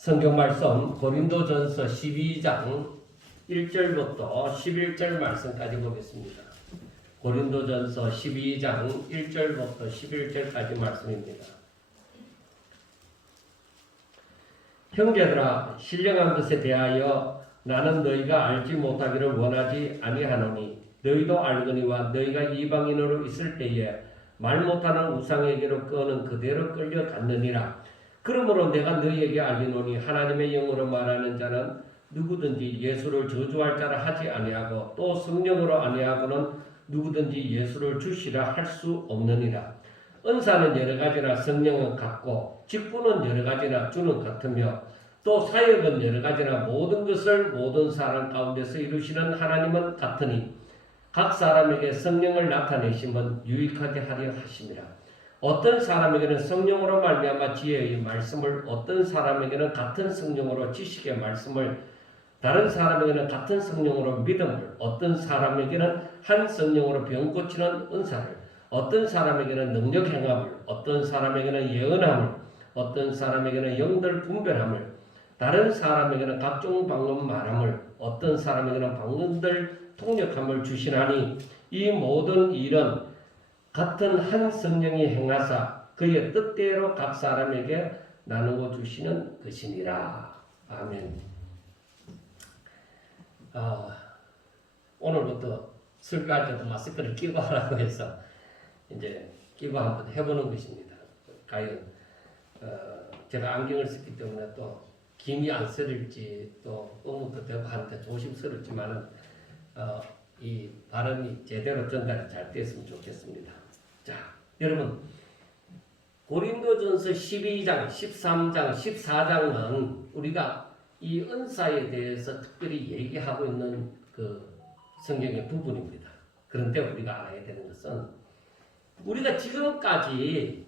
성경 말씀 고린도전서 12장 1절부터 11절 말씀까지 보겠습니다. 고린도전서 12장 1절부터 11절까지 말씀입니다. 형제들아, 신령한 것에 대하여 나는 너희가 알지 못하기를 원하지 아니하노니 너희도 알거니와 너희가 이방인으로 있을 때에 말 못하는 우상에게로 끄는 그대로 끌려갔느니라. 그러므로 내가 너희에게 알리노니 하나님의 영으로 말하는 자는 누구든지 예수를 저주할 자라 하지 아니하고 또 성령으로 아니하고는 누구든지 예수를 주시라 할 수 없느니라. 은사는 여러 가지나 성령은 같고 직분은 여러 가지나 주는 같으며 또 사역은 여러 가지나 모든 것을 모든 사람 가운데서 이루시는 하나님은 같으니 각 사람에게 성령을 나타내심은 유익하게 하려 하심이라. 어떤 사람에게는 성령으로 말미암아 지혜의 말씀을, 어떤 사람에게는 같은 성령으로 지식의 말씀을, 다른 사람에게는 같은 성령으로 믿음을, 어떤 사람에게는 한 성령으로 병 고치는 은사를, 어떤 사람에게는 능력 행함을, 어떤 사람에게는 예언함을, 어떤 사람에게는 영들 분별함을, 다른 사람에게는 각종 방언 말함을, 어떤 사람에게는 방언들 통역함을 주시나니 이 모든 일은 같은 한 성령이 행하사 그의 뜻대로 각 사람에게 나누어 주시는 것이니라. 아멘. 오늘부터 설교할 때도 마스크를 끼고 하라고 해서 이제 끼고 한번 해보는 것입니다. 과연 제가 안경을 썼기 때문에 또 김이 안 쓰릴지 또 음악도 되고 하는데 조심스럽지만은 이 발음이 제대로 전달이 잘 됐으면 좋겠습니다. 자, 여러분, 고린도전서 12장, 13장, 14장은 우리가 이 은사에 대해서 특별히 얘기하고 있는 그 성경의 부분입니다. 그런데 우리가 알아야 되는 것은 우리가 지금까지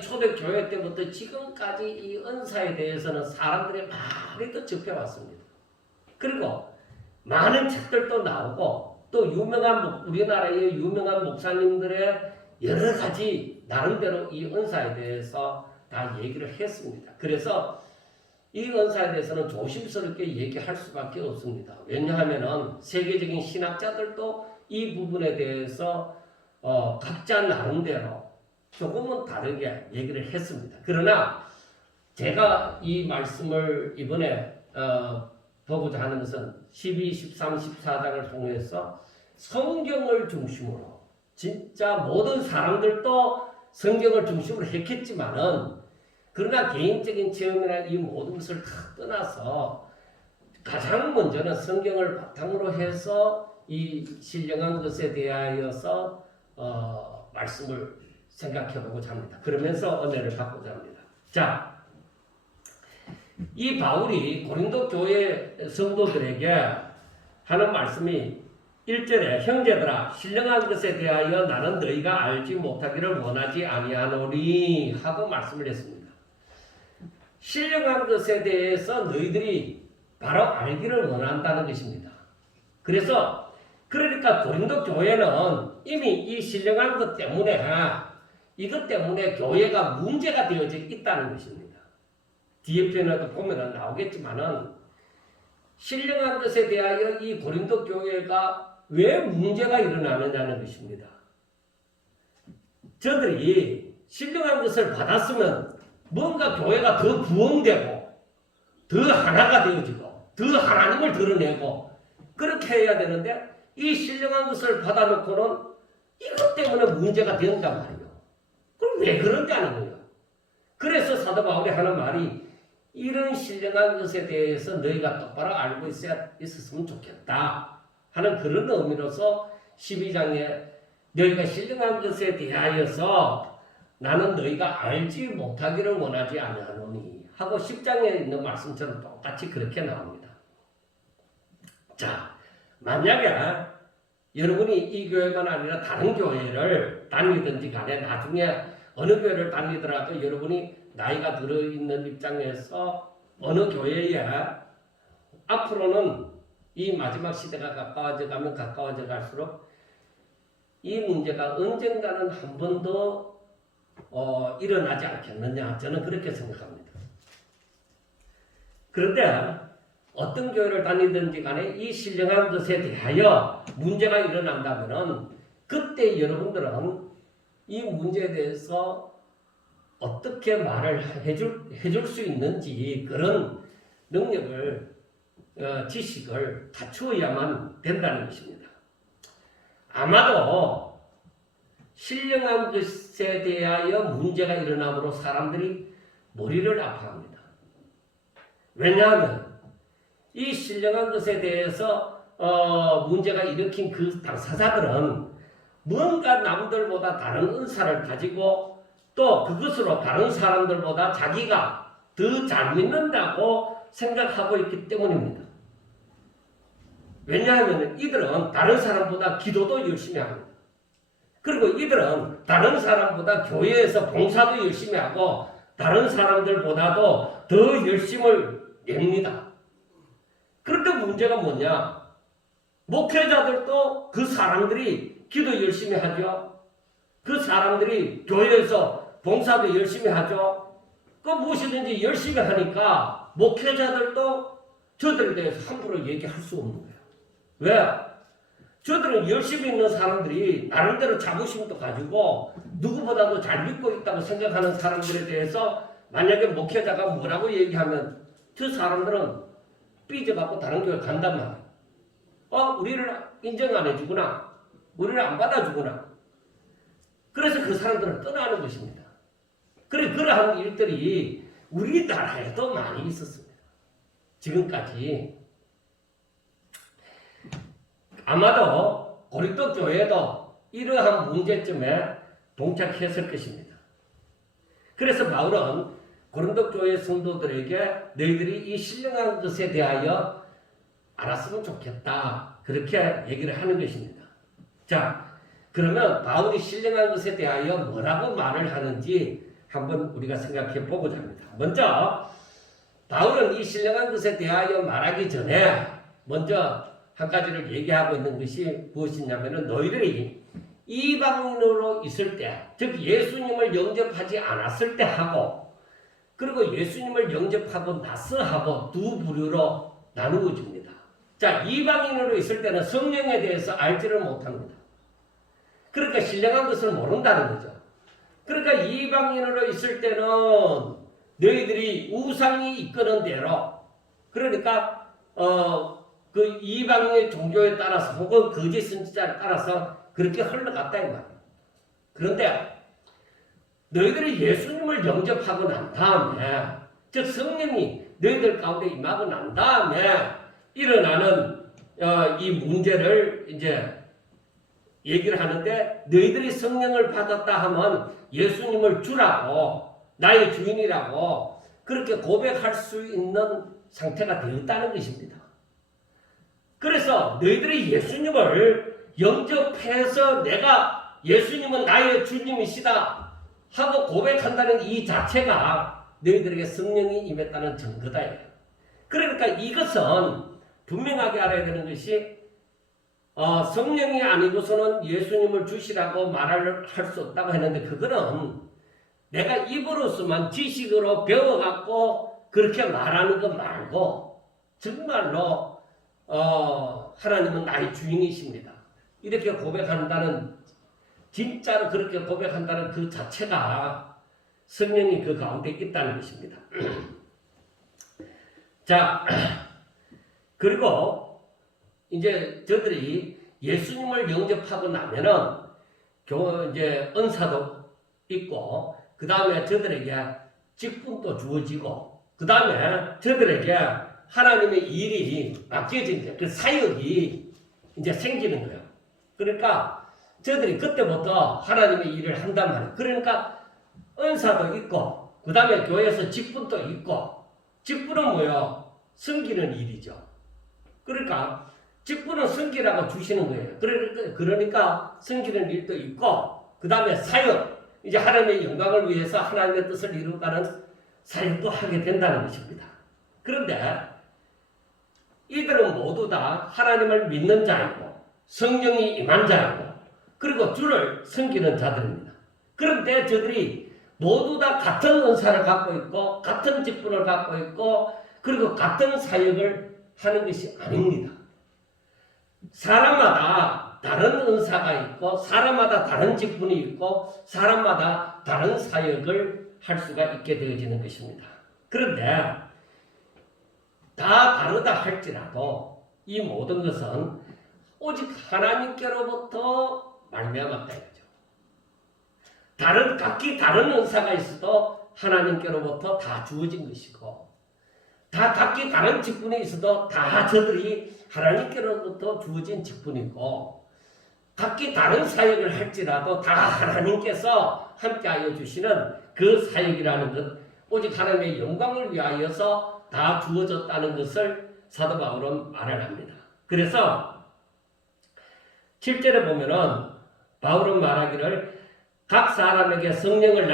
초대교회 때부터 지금까지 이 은사에 대해서는 사람들이 많이 또 접해왔습니다. 그리고 많은 책들도 나오고 또 우리나라의 유명한 목사님들의 여러 가지 나름대로 이 은사에 대해서 다 얘기를 했습니다. 그래서 이 은사에 대해서는 조심스럽게 얘기할 수밖에 없습니다. 왜냐하면 세계적인 신학자들도 이 부분에 대해서 각자 나름대로 조금은 다르게 얘기를 했습니다. 그러나 제가 이 말씀을 이번에 보고자 하는 것은 12, 13, 14장을 통해서 성경을 중심으로 진짜 모든 사람들도 성경을 중심으로 했겠지만은 그러나 개인적인 체험이나 이 모든 것을 다 떠나서 가장 먼저는 성경을 바탕으로 해서 이 신령한 것에 대하여서 말씀을 생각해보고자 합니다. 그러면서 은혜를 받고자 합니다. 자, 이 바울이 고린도 교회 성도들에게 하는 말씀이 1절에 형제들아, 신령한 것에 대하여 나는 너희가 알지 못하기를 원하지 아니하노니 하고 말씀을 했습니다. 신령한 것에 대해서 너희들이 바로 알기를 원한다는 것입니다. 그러니까 고린도 교회는 이미 이 신령한 것 때문에 이것 때문에 교회가 문제가 되어져 있다는 것입니다. 뒤에 편에도 보면 나오겠지만은 신령한 것에 대하여 이 고린도 교회가 왜 문제가 일어나느냐는 것입니다. 저들이 신령한 것을 받았으면 뭔가 교회가 더 부흥되고 더 하나가 되어지고 더 하나님을 드러내고 그렇게 해야 되는데 이 신령한 것을 받아놓고는 이것 때문에 문제가 된단 말이에요. 그럼 왜 그런다는 거예요? 그래서 사도 바울이 하는 말이 이런 신령한 것에 대해서 너희가 똑바로 알고 있었으면 좋겠다 하는 그런 의미로서 12장에 너희가 신령한 것에 대하여서 나는 너희가 알지 못하기를 원하지 아니하노니 하고 10장에 있는 말씀처럼 똑같이 그렇게 나옵니다. 자, 만약에 여러분이 이 교회가 아니라 다른 교회를 다니든지 간에 나중에 어느 교회를 다니더라도 여러분이 나이가 들어있는 입장에서 어느 교회에 앞으로는 이 마지막 시대가 가까워져 갈수록 이 문제가 언젠가는 한 번 더 일어나지 않겠느냐, 저는 그렇게 생각합니다. 그런데 어떤 교회를 다니든지 간에 이 신령한 것에 대하여 문제가 일어난다면은 그때 여러분들은 이 문제에 대해서 어떻게 말을 해줄 수 있는지 그런 능력을 지식을 갖추어야만 된다는 것입니다. 아마도 신령한 것에 대하여 문제가 일어남으로 사람들이 머리를 아파합니다. 왜냐하면 이 신령한 것에 대해서 문제가 일으킨 그 당사자들은 뭔가 남들보다 다른 은사를 가지고 또 그것으로 다른 사람들보다 자기가 더 잘 믿는다고 생각하고 있기 때문입니다. 왜냐하면 이들은 다른 사람보다 기도도 열심히 합니다. 그리고 이들은 다른 사람보다 교회에서 봉사도 열심히 하고 다른 사람들보다도 더 열심을 냅니다. 그런데 문제가 뭐냐? 목회자들도 그 사람들이 기도 열심히 하죠. 그 사람들이 교회에서 봉사도 열심히 하죠. 그 무엇이든지 열심히 하니까 목회자들도 저들에 대해서 함부로 얘기할 수 없는 거예요. 왜? 저들은 열심히 있는 사람들이 나름대로 자부심도 가지고 누구보다도 잘 믿고 있다고 생각하는 사람들에 대해서 만약에 목회자가 뭐라고 얘기하면 저 사람들은 삐져갖고 다른 교회 간단 말이에요. 우리를 인정 안 해주구나. 우리를 안 받아주구나. 그래서 그 사람들은 떠나는 것입니다. 그러한 일들이 우리나라에도 많이 있었습니다. 지금까지. 아마도 고린도 교회도 이러한 문제점에 동착했을 것입니다. 그래서 바울은 고린도 교회 성도들에게 너희들이 이 신령한 것에 대하여 알았으면 좋겠다. 그렇게 얘기를 하는 것입니다. 자, 그러면 바울이 신령한 것에 대하여 뭐라고 말을 하는지 한번 우리가 생각해 보고자 합니다. 먼저 바울은 이 신령한 것에 대하여 말하기 전에 먼저 한 가지를 얘기하고 있는 것이 무엇이냐면은 너희들이 이방인으로 있을 때, 즉 예수님을 영접하지 않았을 때 하고 그리고 예수님을 영접하고 나서 하고 두 부류로 나누어 줍니다. 자, 이방인으로 있을 때는 성령에 대해서 알지를 못합니다. 그러니까 신령한 것을 모른다는 거죠. 그러니까 이방인으로 있을 때는 너희들이 우상이 이끄는 대로, 그러니까 그 이방의 종교에 따라서 혹은 거짓 선지자에 따라서 그렇게 흘러갔다 이 말이에요. 그런데 너희들이 예수님을 영접하고 난 다음에, 즉 성령이 너희들 가운데 임하고 난 다음에 일어나는 이 문제를 이제 얘기를 하는데, 너희들이 성령을 받았다 하면 예수님을 주라고, 나의 주인이라고 그렇게 고백할 수 있는 상태가 되었다는 것입니다. 그래서 너희들이 예수님을 영접해서 내가 예수님은 나의 주님이시다 하고 고백한다는 이 자체가 너희들에게 성령이 임했다는 증거다. 그러니까 이것은 분명하게 알아야 되는 것이 성령이 아니고서는 예수님을 주시라고 말할 수 없다고 했는데, 그거는 내가 입으로서만 지식으로 배워갖고 그렇게 말하는 것 말고 정말로 하나님은 나의 주인이십니다. 이렇게 고백한다는, 진짜로 그렇게 고백한다는 그 자체가 성령이 그 가운데 있다는 것입니다. 자, 그리고 이제 저들이 예수님을 영접하고 나면은 이제 은사도 있고, 그 다음에 저들에게 직분도 주어지고, 그 다음에 저들에게 하나님의 일이 맡겨진 그 사역이 이제 생기는 거예요. 그러니까 저들이 그때부터 하나님의 일을 한단 말이에요. 그러니까 은사도 있고, 그 다음에 교회에서 직분도 있고, 직분은 뭐예요? 섬기는 일이죠. 그러니까 직분은 섬기라고 주시는 거예요. 그러니까 섬기는 일도 있고, 그 다음에 사역, 이제 하나님의 영광을 위해서 하나님의 뜻을 이루어가는 사역도 하게 된다는 것입니다. 그런데 이들은 모두 다 하나님을 믿는 자이고 성령이 임한 자이고 그리고 주를 섬기는 자들입니다. 그런데 저들이 모두 다 같은 은사를 갖고 있고 같은 직분을 갖고 있고 그리고 같은 사역을 하는 것이 아닙니다. 사람마다 다른 은사가 있고 사람마다 다른 직분이 있고 사람마다 다른 사역을 할 수가 있게 되어지는 것입니다. 그런데 다 다르다 할지라도 이 모든 것은 오직 하나님께로부터 말미암았다 이거죠. 각기 다른 은사가 있어도 하나님께로부터 다 주어진 것이고 다 각기 다른 직분이 있어도 다 저들이 하나님께로부터 주어진 직분이고 각기 다른 사역을 할지라도 다 하나님께서 함께하여 주시는 그 사역이라는 것 오직 하나님의 영광을 위하여서 다 주어졌다는 것을 사도 바울은 말을 합니다. 그래서 7절에 보면은 바울은 말하기를 각 사람에게 성령을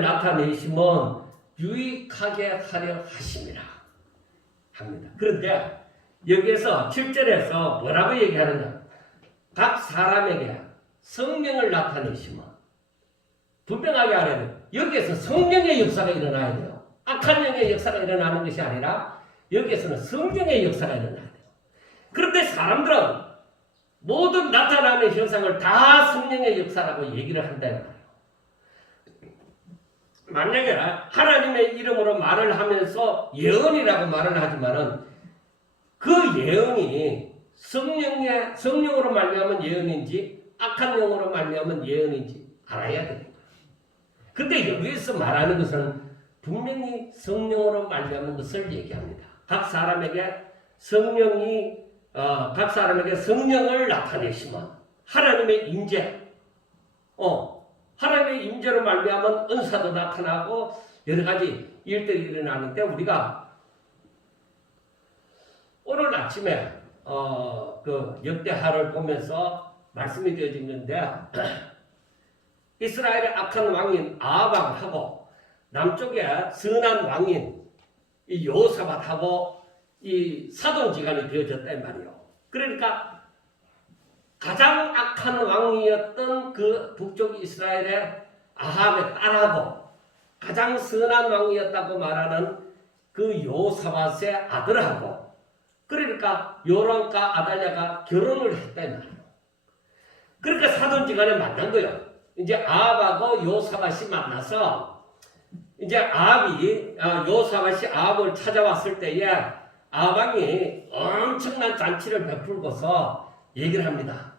나타내시면 유익하게 하려 하심이라 합니다. 그런데 여기에서 7절에서 뭐라고 얘기하느냐? 각 사람에게 성령을 나타내시면 분명하게 알아야 돼요. 여기에서 성령의 역사가 일어나야 돼요. 악한 영의 역사가 일어나는 것이 아니라 여기에서는 성령의 역사가 일어나야 돼요. 그런데 사람들은 모든 나타나는 현상을 다 성령의 역사라고 얘기를 한다. 만약에 하나님의 이름으로 말을 하면서 예언이라고 말을 하지만은 그 예언이 성령으로 말미암은 예언인지 악한 영으로 말미암은 예언인지 알아야 됩니다. 근데 여기에서 말하는 것은 분명히 성령으로 말미암은 것을 얘기합니다. 각 사람에게 성령을 나타내시면 하나님의 임재, 하나님의 임재로 말미암은 은사도 나타나고 여러 가지 일들이 일어나는데 우리가 오늘 아침에 그 역대하를 보면서 말씀이 되어지는데 이스라엘의 악한 왕인 아합하고 남쪽에 선한 왕인 이 여호사밧하고 이 사돈지간이 되어졌다 이 말이에요. 그러니까 가장 악한 왕이었던 그 북쪽 이스라엘의 아합의 딸하고 가장 선한 왕이었다고 말하는 그 여호사밧의 아들하고 그러니까 요람과 아달랴가 결혼을 했다 이 말이에요. 그러니까 사돈지간에 만난 거예요. 이제 아합하고 여호사밧이 만나서 이제 여호사밧이 아합을 찾아왔을 때에 아합이 엄청난 잔치를 베풀고서 얘기를 합니다.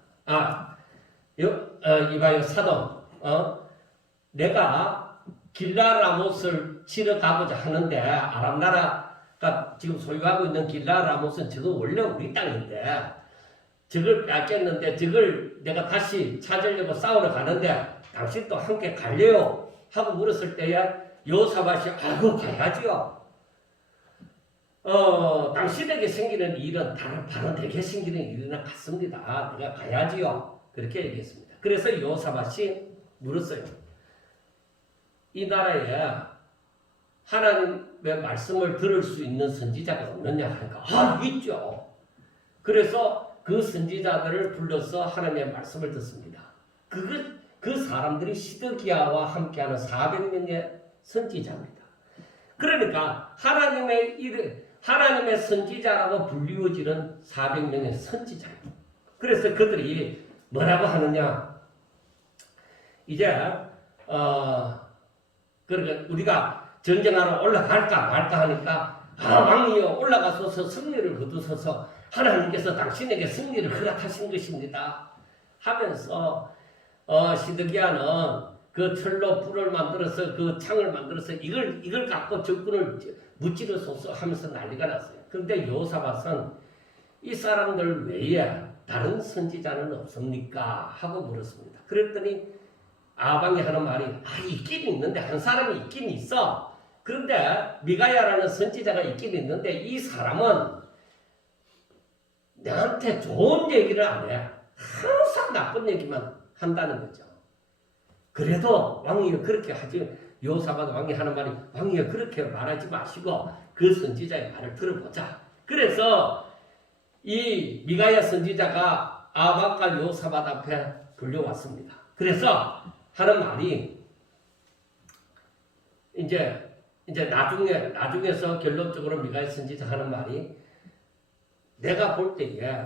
이봐요 사돈, 내가 길라라못을 치러 가고자 하는데 아람 나라가 지금 소유하고 있는 길라라못은 저거 원래 우리 땅인데 저걸 뺏겼는데 저걸 내가 다시 찾으려고 싸우러 가는데 당신도 함께 갈래요? 하고 물었을 때에 여호사밧이 아이고 가야지요. 당신에게 생기는 일은 바로 내게 생기는 일이나 같습니다. 내가 가야지요. 그렇게 얘기했습니다. 그래서 여호사밧이 물었어요. 이 나라에 하나님의 말씀을 들을 수 있는 선지자가 없느냐 하니까 있죠. 그래서 그 선지자들을 불러서 하나님의 말씀을 듣습니다. 그 사람들이 시드기야와 함께하는 400명의 선지자입니다. 그러니까 하나님의 선지자라고 불리워지는 400명의 선지자예요. 그래서 그들이 뭐라고 하느냐? 이제 그러니까 우리가 전쟁하러 올라갈까 말까 하니까 왕이여 올라가소서 승리를 거두소서 하나님께서 당신에게 승리를 허락하신 것입니다. 하면서 시드기야는 그 철로 불을 만들어서 그 창을 만들어서 이걸 갖고 적군을 무찌르소서 하면서 난리가 났어요. 그런데 여호사밧은 이 사람들 외에 다른 선지자는 없습니까? 하고 물었습니다. 그랬더니 아방이 하는 말이 있긴 있는데 한 사람이 있긴 있어. 그런데 미가야라는 선지자가 있긴 있는데 이 사람은 내한테 좋은 얘기를 안 해. 항상 나쁜 얘기만 한다는 거죠. 그래도 왕이여 그렇게 하지 여호사밧 왕이 하는 말이 왕이여 그렇게 말하지 마시고 그 선지자의 말을 들어보자. 그래서 이 미가야 선지자가 아합과 여호사밧 앞에 불려왔습니다. 그래서 하는 말이 이제 나중에서 결론적으로 미가야 선지자 하는 말이 내가 볼 때에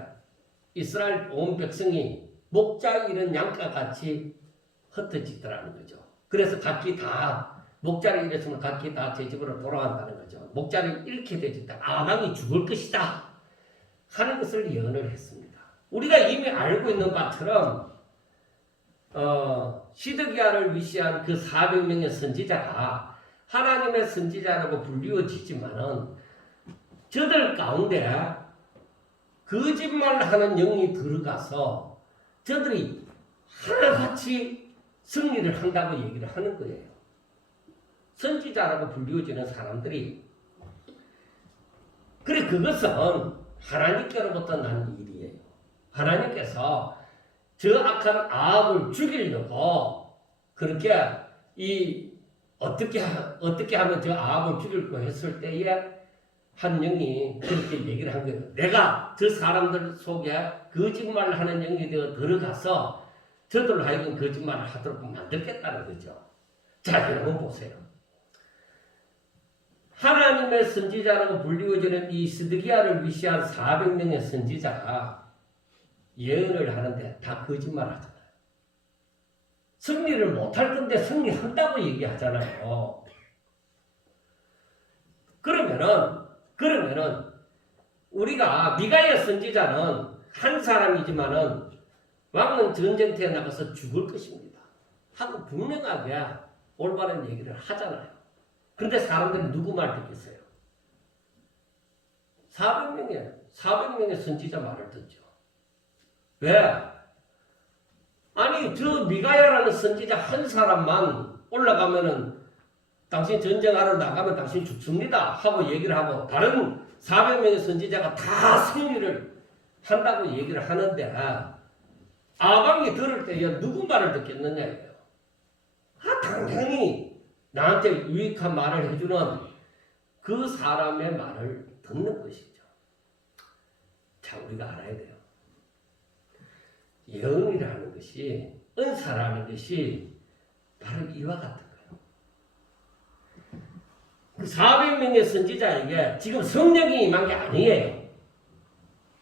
이스라엘 온 백성이 목자 잃은 양과 같이 흩어지더라는 거죠. 그래서 각기 다 목자를 잃었으면 각기 다 제 집으로 돌아간다는 거죠. 목자를 잃게 되었다. 아방이 죽을 것이다 하는 것을 예언을 했습니다. 우리가 이미 알고 있는 바처럼 시드기야를 위시한 그 400명의 선지자가 하나님의 선지자라고 불리워지지만은 저들 가운데 거짓말하는 영이 들어가서 저들이 하나같이 승리를 한다고 얘기를 하는 거예요. 선지자라고 불리워지는 사람들이. 그래, 그것은 하나님께로부터 난 일이에요. 하나님께서 저 악한 아합을 죽이려고 그렇게 어떻게 하면 저 아합을 죽일까 했을 때에 한 영이 그렇게 얘기를 한 거예요. 내가 저 사람들 속에 거짓말을 하는 영이 되어 들어가서 저들로 하여금 거짓말을 하도록 만들겠다는 거죠. 자, 여러분 보세요. 하나님의 선지자라고 불리워지는 이 시드기야를 위시한 400명의 선지자가 예언을 하는데 다 거짓말 하잖아요. 승리를 못할 건데 승리한다고 얘기하잖아요. 그러면은 우리가 미가야 선지자는 한 사람이지만은 왕은 전쟁터에 나가서 죽을 것입니다 하고 분명하게 올바른 얘기를 하잖아요. 그런데 사람들이 누구 말 듣겠어요? 400명의 선지자 말을 듣죠. 왜? 아니 저 미가야라는 선지자 한 사람만 올라가면은 당신 전쟁하러 나가면 당신 죽습니다 하고 얘기를 하고 다른 400명의 선지자가 다 승리를 한다고 얘기를 하는데 아방이 들을 때에 누구 말을 듣겠느냐예요. 당연히 나한테 유익한 말을 해주는 그 사람의 말을 듣는 것이죠. 자, 우리가 알아야 돼요. 예언이라는 것이, 은사라는 것이 바로 이와 같은 거예요. 그 400명의 선지자에게 지금 성령이 임한 게 아니에요.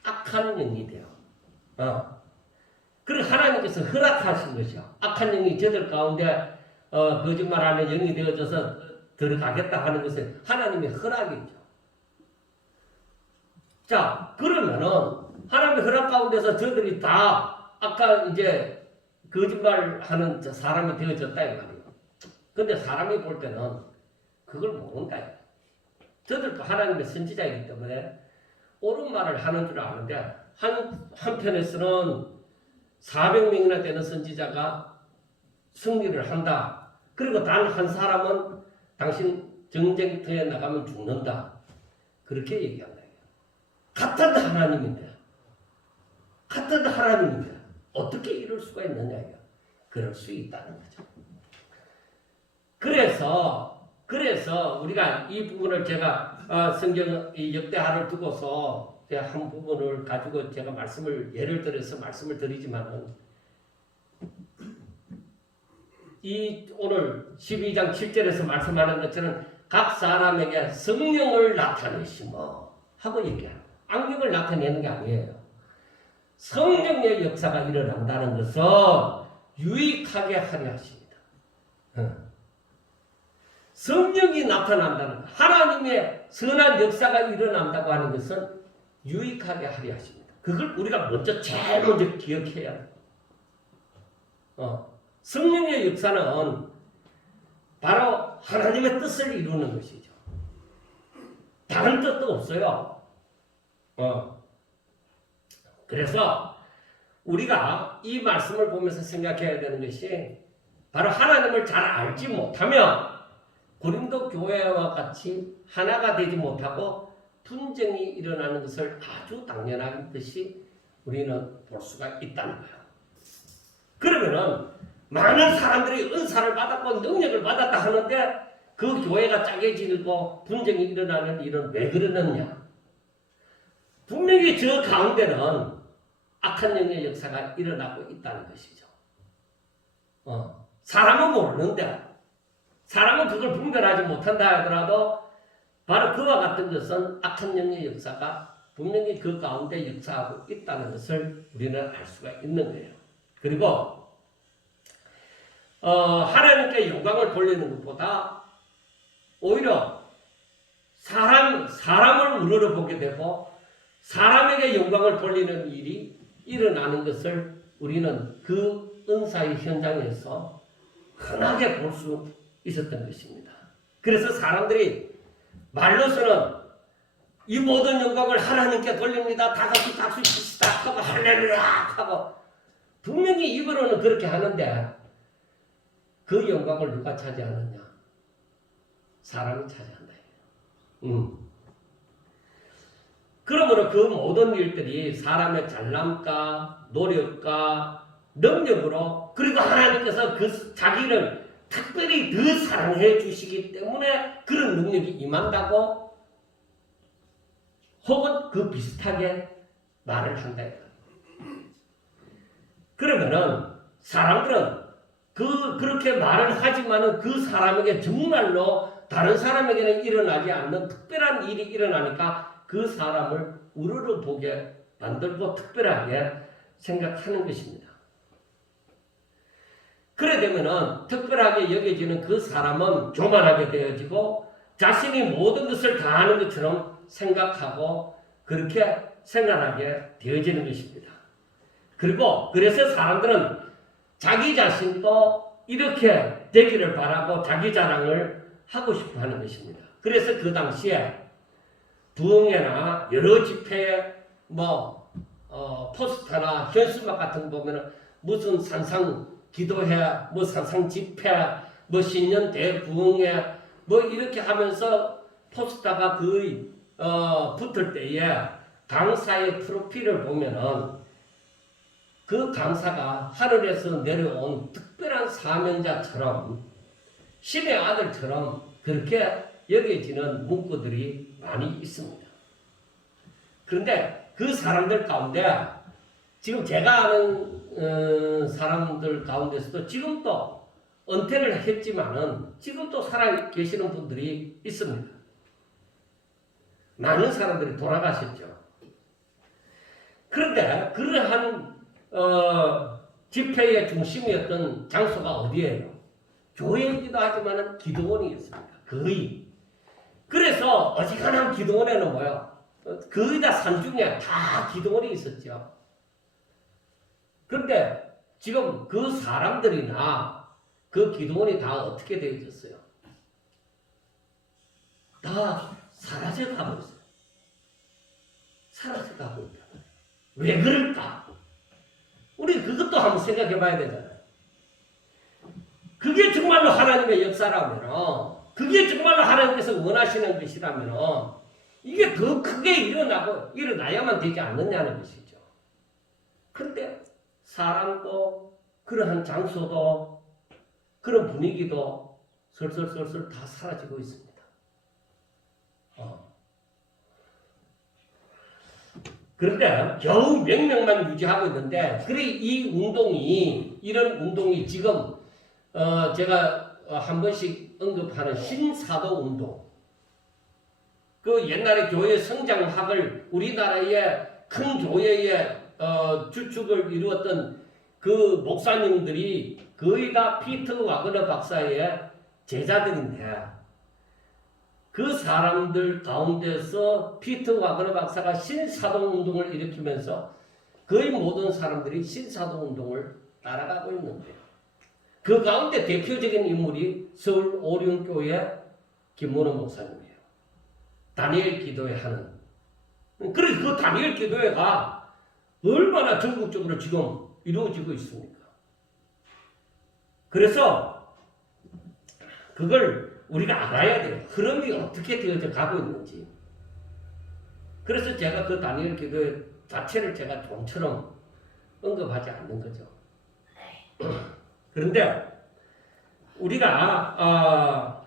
악한 영이 돼요. 그리고 하나님께서 허락하신 것이요. 악한 영이 저들 가운데 거짓말하는 영이 되어져서 들어가겠다 하는 것은 하나님의 허락이죠. 자, 그러면은 하나님의 허락 가운데서 저들이 다 아까 이제 거짓말하는 사람이 되어졌다 이 말이에요. 근데 사람이 볼 때는 그걸 모른다. 저들도 하나님의 선지자이기 때문에 옳은 말을 하는 줄 아는데 한편에서는 400명이나 되는 선지자가 승리를 한다. 그리고 단 한 사람은 당신 전쟁터에 나가면 죽는다. 그렇게 얘기한다. 같은 하나님인데 어떻게 이럴 수가 있느냐. 그럴 수 있다는 거죠. 그래서 우리가 이 부분을 제가 성경 이 역대하를 두고서 한 부분을 가지고 제가 예를 들어서 말씀을 드리지만은 이 오늘 12장 7절에서 말씀하는 것처럼 각 사람에게 성령을 나타내시며 하고 얘기하는 악령을 나타내는 게 아니에요. 성령의 역사가 일어난다는 것은 유익하게 하려 하십니다. 성령이 나타난다는 것, 하나님의 선한 역사가 일어난다고 하는 것은 유익하게 하려 하십니다. 그걸 우리가 제일 먼저 기억해야 돼요. 성령의 역사는 바로 하나님의 뜻을 이루는 것이죠. 다른 뜻도 없어요. 그래서 우리가 이 말씀을 보면서 생각해야 되는 것이 바로 하나님을 잘 알지 못하면 고린도 교회와 같이 하나가 되지 못하고 분쟁이 일어나는 것을 아주 당연한 듯이 우리는 볼 수가 있다는 거예요. 그러면은 많은 사람들이 은사를 받았고 능력을 받았다 하는데 그 교회가 짜게지고 분쟁이 일어나는 일은 왜 그러느냐? 분명히 저 가운데는 악한 영의 역사가 일어나고 있다는 것이죠. 사람은 모르는데 사람은 그걸 분별하지 못한다 하더라도 바로 그와 같은 것은 악한 영의 역사가 분명히 그 가운데 역사하고 있다는 것을 우리는 알 수가 있는 거예요. 그리고 하나님께 영광을 돌리는 것보다 오히려 사람을 우러러보게 되고 사람에게 영광을 돌리는 일이 일어나는 것을 우리는 그 은사의 현장에서 흔하게 볼 수 있었던 것입니다. 그래서 사람들이 말로서는 이 모든 영광을 하나님께 돌립니다. 다 같이 박수 치시다 하고 할렐루야 하고 분명히 입으로는 그렇게 하는데 그 영광을 누가 차지하느냐? 사람이 차지한다. 그러므로 그 모든 일들이 사람의 잘남과 노력과 능력으로 그리고 하나님께서 그 자기를 특별히 더 사랑해 주시기 때문에 그런 능력이 임한다고 혹은 그 비슷하게 말을 한다. 그러면은 사람들은 그렇게 말을 하지만은 그 사람에게 정말로 다른 사람에게는 일어나지 않는 특별한 일이 일어나니까 그 사람을 우러러 보게 만들고 특별하게 생각하는 것입니다. 그래 되면은 특별하게 여겨지는 그 사람은 교만하게 되어지고 자신이 모든 것을 다 아는 것처럼 생각하고 그렇게 생각하게 되어지는 것입니다. 그리고 그래서 사람들은 자기 자신도 이렇게 되기를 바라고 자기 자랑을 하고 싶어 하는 것입니다. 그래서 그 당시에 부흥회나 여러 집회에 포스터나 현수막 같은 거 보면은 무슨 산상 기도회, 산상 집회, 신년 대부흥회 이렇게 하면서 포스터가 거의 붙을 때에 강사의 프로필을 보면은 그 강사가 하늘에서 내려온 특별한 사명자처럼 신의 아들처럼 그렇게 여겨지는 문구들이 많이 있습니다. 그런데 그 사람들 가운데 지금 제가 아는 사람들 가운데서도 지금도 은퇴를 했지만은 지금도 살아 계시는 분들이 있습니다. 많은 사람들이 돌아가셨죠. 그런데 그러한 집회의 중심이었던 장소가 어디예요? 교회이기도 하지만 기도원이었습니다. 거의. 그래서 어지간한 기도원에는 거의 다 산중에 다 기도원이 있었죠. 그런데 지금 그 사람들이나 그 기도원이 다 어떻게 되어 있었어요? 다 사라져 가고 있어요. 사라져 가고 있다. 왜 그럴까? 우리 그것도 한번 생각해 봐야 되잖아요. 그게 정말로 하나님의 역사라면, 그게 정말로 하나님께서 원하시는 것이라면, 이게 더 크게 일어나야만 되지 않느냐는 것이죠. 그런데 사람도, 그러한 장소도, 그런 분위기도 설설설설 다 사라지고 있습니다. 그런데 겨우 몇 명만 유지하고 있는데, 그래 이런 운동이 지금 제가 한 번씩 언급하는 신사도 운동. 그 옛날에 교회 성장학을 우리나라의 큰 교회의 주축을 이루었던 그 목사님들이 거의 다 피터 와그너 박사의 제자들인데 그 사람들 가운데서 피터 와그너 박사가 신사동 운동을 일으키면서 거의 모든 사람들이 신사동 운동을 따라가고 있는 거예요. 그 가운데 대표적인 인물이 서울 오륜교회 김문호 목사님이에요. 다니엘 기도회 하는. 그래서 그 다니엘 기도회가 얼마나 전국적으로 지금 이루어지고 있습니까? 그래서 그걸 우리가 알아야 돼요. 흐름이 어떻게 되어져 가고 있는지. 그래서 제가 그 다니엘 기도회 자체를 제가 좀처럼 언급하지 않는 거죠. 그런데 우리가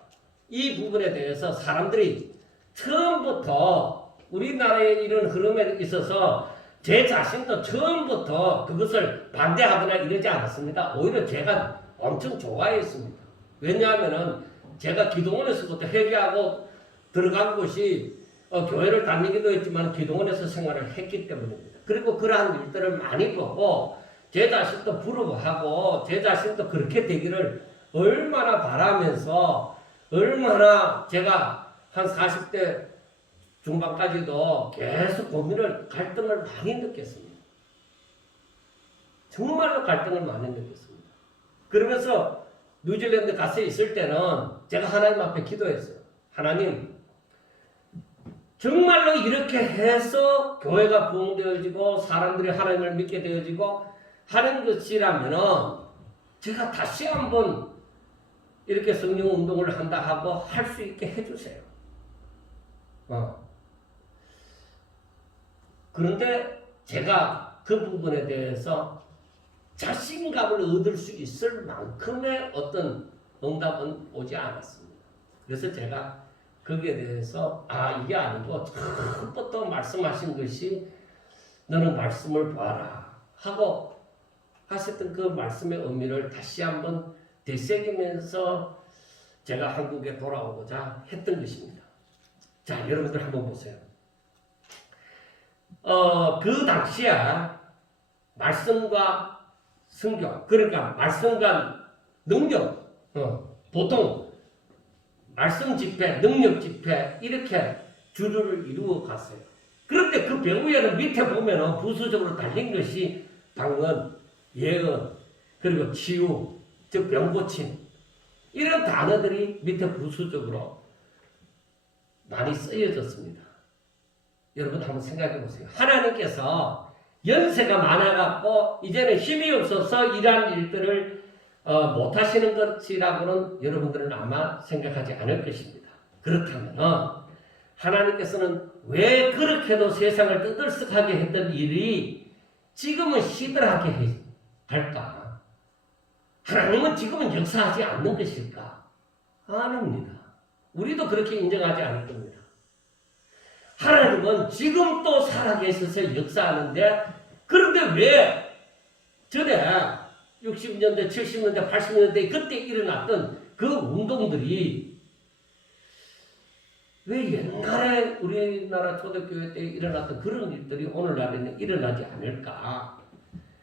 이 부분에 대해서 사람들이 처음부터 우리나라의 이런 흐름에 있어서 제 자신도 처음부터 그것을 반대하거나 이러지 않았습니다. 오히려 제가 엄청 좋아했습니다. 왜냐하면 제가 기도원에서부터 회개하고 들어간 곳이 교회를 다니기도 했지만 기도원에서 생활을 했기 때문입니다. 그리고 그러한 일들을 많이 보고 제 자신도 부러워하고 제 자신도 그렇게 되기를 얼마나 바라면서 얼마나 제가 한 40대 중반까지도 계속 고민을 갈등을 많이 느꼈습니다. 정말로 갈등을 많이 느꼈습니다. 그러면서 뉴질랜드 가서 있을 때는 제가 하나님 앞에 기도했어요. 하나님, 정말로 이렇게 해서 교회가 부흥되어지고 사람들이 하나님을 믿게 되어지고 하는 것이라면은 제가 다시 한번 이렇게 성령 운동을 한다 하고 할 수 있게 해주세요. 그런데 제가 그 부분에 대해서 자신감을 얻을 수 있을 만큼의 어떤 응답은 오지 않았습니다. 그래서 제가 거기에 대해서 이게 아니고 처음부터 말씀하신 것이 너는 말씀을 봐라 하고 하셨던 그 말씀의 의미를 다시 한번 되새기면서 제가 한국에 돌아오고자 했던 것입니다. 자, 여러분들 한번 보세요. 그 당시에 말씀과 성경, 그러니까 말씀과 능력, 보통 말씀 집회, 능력 집회 이렇게 주류를 이루어 갔어요. 그런데 그 배후에는 밑에 보면은 부수적으로 달린 것이 방언, 예언, 그리고 치유, 즉 병고침 이런 단어들이 밑에 부수적으로 많이 쓰여졌습니다. 여러분 한번 생각해 보세요. 하나님께서 연세가 많아갖고 이제는 힘이 없어서 이러한 일들을 못하시는 것이라고는 여러분들은 아마 생각하지 않을 것입니다. 그렇다면 하나님께서는 왜 그렇게도 세상을 떠들썩하게 했던 일이 지금은 시들하게 할까? 하나님은 지금은 역사하지 않는 것일까? 아닙니다. 우리도 그렇게 인정하지 않을 겁니다. 하나님은 지금 또 살아계셔서 역사하는데 그런데 왜 전에 60년대, 70년대, 80년대 그때 일어났던 그 운동들이 왜 옛날에 우리나라 초대교회 때 일어났던 그런 일들이 오늘날에는 일어나지 않을까?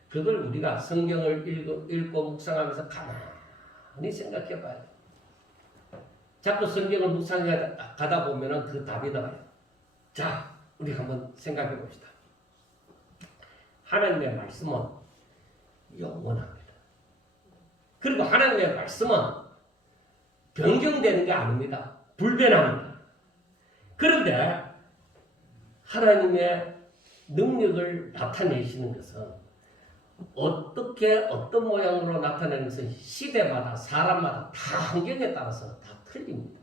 그걸 우리가 성경을 읽고 묵상하면서 가만히 생각해 봐야 돼요. 자꾸 성경을 묵상해 가다 보면 그 답이 나와요. 자, 우리 한번 생각해 봅시다. 하나님의 말씀은 영원합니다. 그리고 하나님의 말씀은 변경되는 게 아닙니다. 불변합니다. 그런데 하나님의 능력을 나타내시는 것은 어떤 모양으로 나타내는 것은 시대마다 사람마다 다 환경에 따라서 다 틀립니다.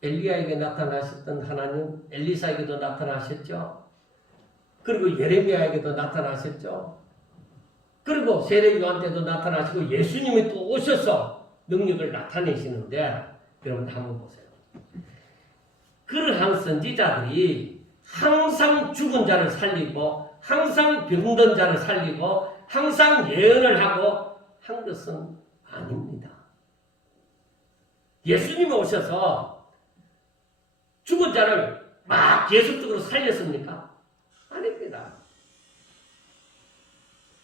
엘리야에게 나타나셨던 하나님, 엘리사에게도 나타나셨죠. 그리고 예레미야에게도 나타나셨죠. 그리고 세례 요한 때도 나타나시고 예수님이 또 오셔서 능력을 나타내시는데 여러분 한번 보세요. 그러한 선지자들이 항상 죽은 자를 살리고 항상 병든 자를 살리고 항상 예언을 하고 한 것은 아닙니다. 예수님이 오셔서 죽은 자를 막 계속적으로 살렸습니까? 아닙니다.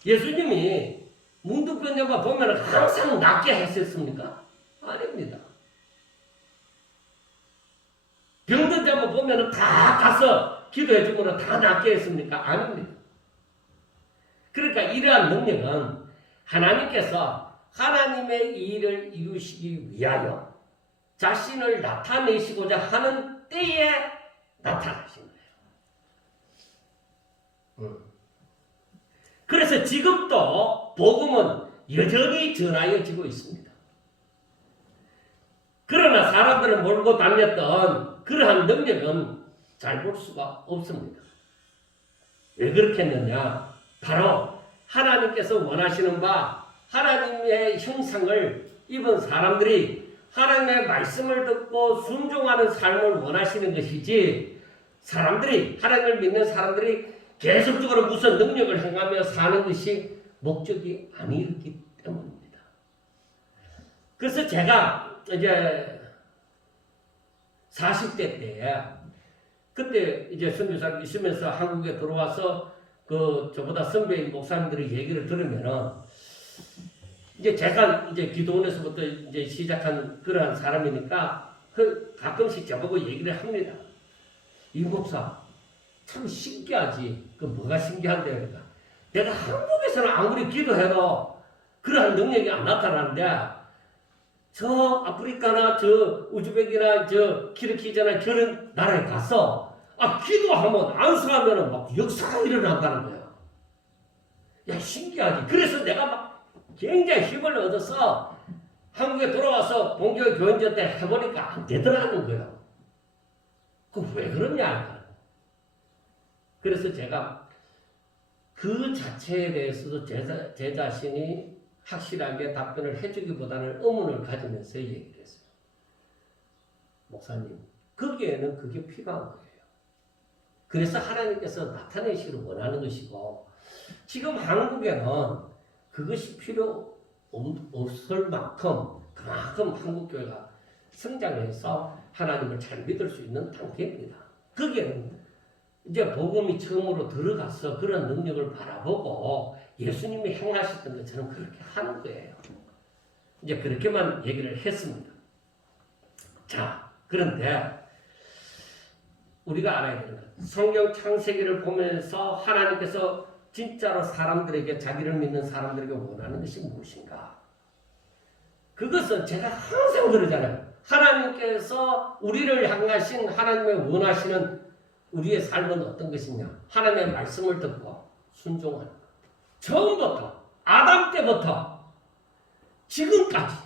예수님이 문득병 자만 보면 항상 낫게 하셨습니까? 아닙니다. 병든 자만 보면 다 가서 기도해 주면 다 낫게 했습니까? 아닙니다. 그러니까 이러한 능력은 하나님께서 하나님의 일을 이루시기 위하여 자신을 나타내시고자 하는 때에 나타나신 거예요. 그래서 지금도 복음은 여전히 전하여지고 있습니다. 그러나 사람들을 몰고 다녔던 그러한 능력은 잘 볼 수가 없습니다. 왜 그렇겠느냐? 바로 하나님께서 원하시는 바 하나님의 형상을 입은 사람들이 하나님의 말씀을 듣고 순종하는 삶을 원하시는 것이지 사람들이 하나님을 믿는 사람들이 계속적으로 무슨 능력을 행하며 사는 것이 목적이 아니기 때문입니다. 그래서 제가 이제 40대 때에 그때 이제 선교사로 있으면서 한국에 들어와서 그 저보다 선배인 목사님들의 얘기를 들으면은 이제 제가 이제 기도원에서부터 이제 시작한 그러한 사람이니까 가끔씩 저보고 얘기를 합니다. 이 목사 참 신기하지. 그 뭐가 신기한데 그러니까 내가 한국에서는 아무리 기도해도 그러한 능력이 안 나타나는데 저 아프리카나 저 우즈벡이나 저 키르키즈나 저런 나라에 가서 기도하면 안수하면은 막 역사가 일어난다는 거야. 야 신기하지. 그래서 내가 막 굉장히 힘을 얻어서 한국에 돌아와서 본교회 교인전 때 해보니까 안 되더라는 거야. 그 왜 그러냐. 그래서 제가 그 자체에 대해서도 제 자신이 확실하게 답변을 해주기보다는 의문을 가지면서 얘기를 했어요. 목사님, 거기에는 그게 필요한 거예요. 그래서 하나님께서 나타내시기를 원하는 것이고 지금 한국에는 그것이 필요 없을 만큼 그만큼 한국교회가 성장해서 하나님을 잘 믿을 수 있는 단계입니다. 거기에는 이제 복음이 처음으로 들어가서 그런 능력을 바라보고 예수님이 행하셨던 것처럼 그렇게 하는 거예요. 이제 그렇게만 얘기를 했습니다. 자, 그런데 우리가 알아야 되는 것, 성경 창세기를 보면서 하나님께서 진짜로 사람들에게, 자기를 믿는 사람들에게 원하는 것이 무엇인가? 그것은 제가 항상 그러잖아요. 하나님께서 우리를 향하신 하나님의 원하시는 우리의 삶은 어떤 것이냐? 하나님의 말씀을 듣고 순종하는 것. 처음부터 아담 때부터 지금까지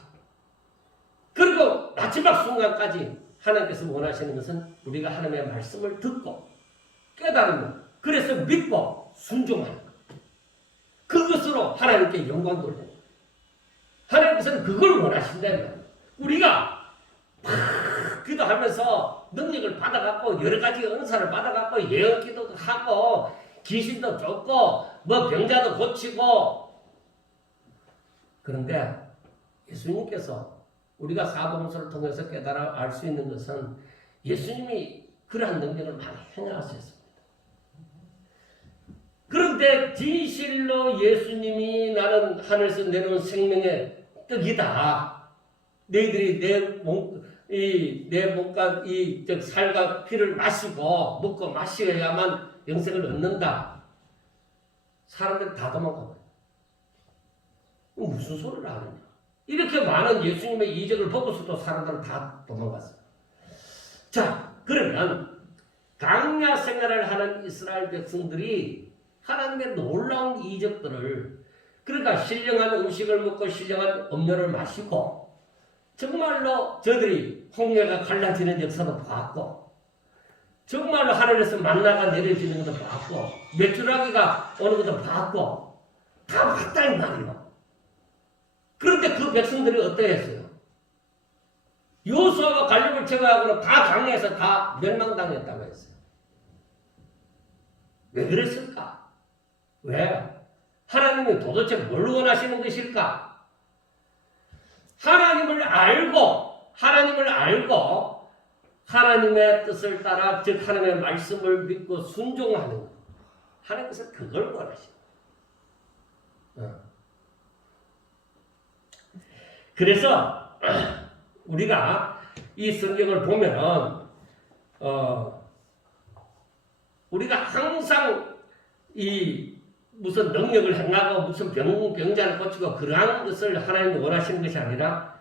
그리고 마지막 순간까지 하나님께서 원하시는 것은 우리가 하나님의 말씀을 듣고 깨달으며 그래서 믿고 순종하는 것. 그것으로 하나님께 영광 돌리는 것. 하나님께서는 그걸 원하신다는 거예요. 우리가 막 기도하면서 능력을 받아갖고 여러 가지 은사를 받아갖고 예언기도도 하고 귀신도 쫓고 뭐 병자도 고치고 그런데 예수님께서 우리가 사도행전을 통해서 깨달아 알 수 있는 것은 예수님이 그러한 능력을 많이 행하셨습니다. 그런데 진실로 예수님이 나는 하늘에서 내려온 생명의 떡이다. 너희들이 내 몸과 이 살과 피를 마시고 먹고 마셔야만 영생을 얻는다. 사람들이 다 도망가버려. 무슨 소리를 하느냐. 이렇게 많은 예수님의 이적을 보고서도 사람들은 다 도망갔어요. 자, 그러면 강야 생활을 하는 이스라엘 백성들이 하나님의 놀라운 이적들을, 그러니까 신령한 음식을 먹고 신령한 음료를 마시고 정말로 저들이 홍해가 갈라지는 역사도 봤고 정말로 하늘에서 만나가 내려지는 것도 봤고 메추라기가 오는 것도 봤고 다 봤다는 말이에요. 그런데 그 백성들이 어떠했어요? 여호수아가 갈렙을 제거하고는 다 강해에서 다 멸망당했다고 했어요. 왜 그랬을까? 왜? 하나님이 도대체 뭘 원하시는 것일까? 하나님을 알고 하나님의 뜻을 따라 즉 하나님의 말씀을 믿고 순종하는 것. 하나님께서 그걸 원하시는 거예요. 그래서 우리가 이 성경을 보면은 우리가 항상 이 무슨 능력을 행하고 무슨 병자를 고치고 그러한 것을 하나님이 원하시는 것이 아니라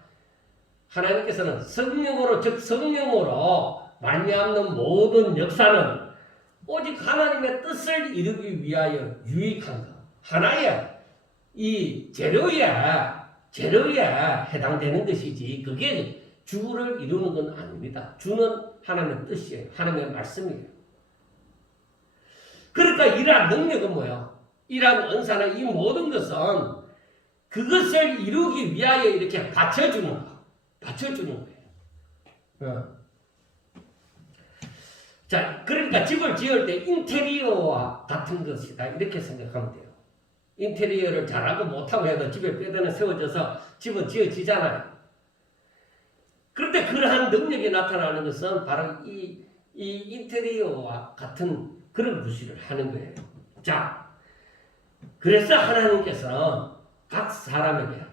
하나님께서는 성령으로 즉 성령으로 말미암는 모든 역사는 오직 하나님의 뜻을 이루기 위하여 유익한 것. 하나의 이 재료에 해당되는 것이지 그게 주를 이루는 건 아닙니다. 주는 하나님의 뜻이에요. 하나님의 말씀이에요. 그러니까 이러한 능력은 뭐예요? 이러한 은사나 이 모든 것은 그것을 이루기 위하여 이렇게 받쳐주는 거. 받쳐주는 거예요. 자, 그러니까 집을 지을 때 인테리어와 같은 것이다. 이렇게 생각하면 돼요. 인테리어를 잘하고 못하고 해도 집에 뼈대는 세워져서 집은 지어지잖아요. 그런데 그러한 능력이 나타나는 것은 바로 이 인테리어와 같은 그런 무시를 하는 거예요. 자, 그래서 하나님께서 각 사람에게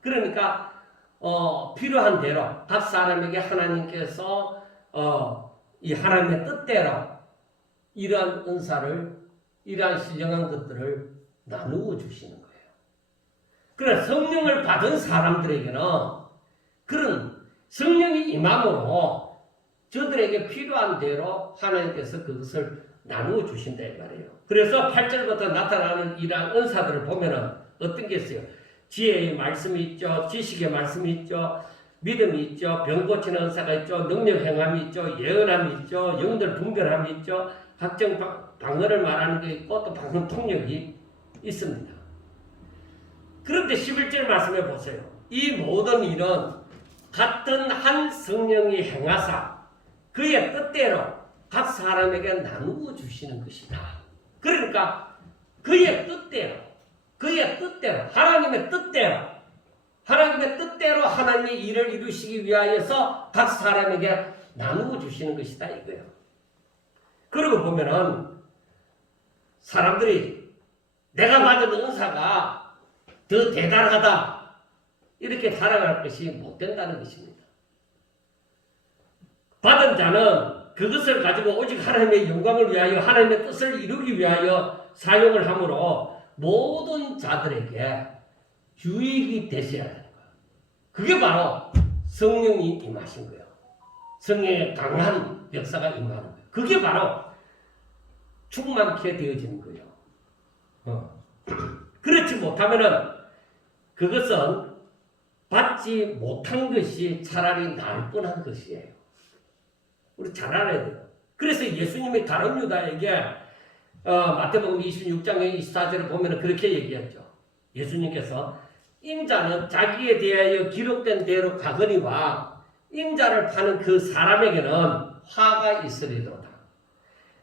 그러니까 필요한 대로 각 사람에게 하나님께서 이 하나님의 뜻대로 이러한 은사를 이러한 신령한 것들을 나누어 주시는 거예요. 그러나 성령을 받은 사람들에게는 그런 성령이 임함으로 저들에게 필요한 대로 하나님께서 그것을 나누어 주신다 이 말이에요. 그래서 8절부터 나타나는 이러한 은사들을 보면은 어떤 게 있어요? 지혜의 말씀이 있죠. 지식의 말씀이 있죠. 믿음이 있죠. 병 고치는 은사가 있죠. 능력 행함이 있죠. 예언함이 있죠. 영들 분별함이 있죠. 각종 방언을 말하는 게 있고 또 방언 통역이 있습니다. 그런데 11절 말씀해 보세요. 이 모든 일은 같은 한 성령이 행하사 그의 뜻대로 각 사람에게 나누어 주시는 것이다. 그러니까 그의 뜻대로 하나님의 뜻대로 하나님의 일을 이루시기 위하여서 각 사람에게 나누어 주시는 것이다 이거예요. 그러고 보면은 사람들이 내가 받은 은사가 더 대단하다 이렇게 살아갈 것이 못 된다는 것입니다. 받은 자는 그것을 가지고 오직 하나님의 영광을 위하여 하나님의 뜻을 이루기 위하여 사용을 함으로 모든 자들에게 유익이 되셔야 되는 거예요. 그게 바로 성령이 임하신 거예요. 성령의 강한 역사가 임하는 거예요. 그게 바로 충만케 되어지는 거예요. 그렇지 못하면은 그것은 받지 못한 것이 차라리 나을 뻔한 것이에요. 우리 잘 알아야 돼요. 그래서 예수님이 가룟 유다에게 마태복음 26장의 24절을 보면 그렇게 얘기했죠. 예수님께서 임자는 자기에 대하여 기록된 대로 가거니와 임자를 파는 그 사람에게는 화가 있으리로다.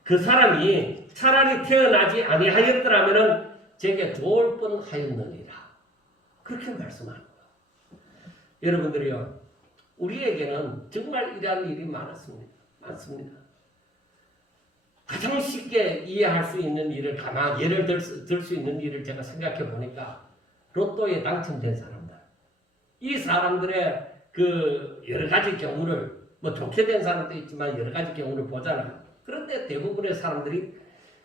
그 사람이 차라리 태어나지 아니하였더라면 제게 좋을 뻔하였느니라. 그렇게 말씀하는 거예요. 여러분들이요, 우리에게는 정말 이러한 일이 많습니다. 가장 쉽게 이해할 수 있는 일을 예를 들 수 있는 일을 제가 생각해 보니까 로또에 당첨된 사람들, 이 사람들의 그 여러 가지 경우를 뭐 좋게 된 사람도 있지만 여러 가지 경우를 보잖아요. 그런데 대부분의 사람들이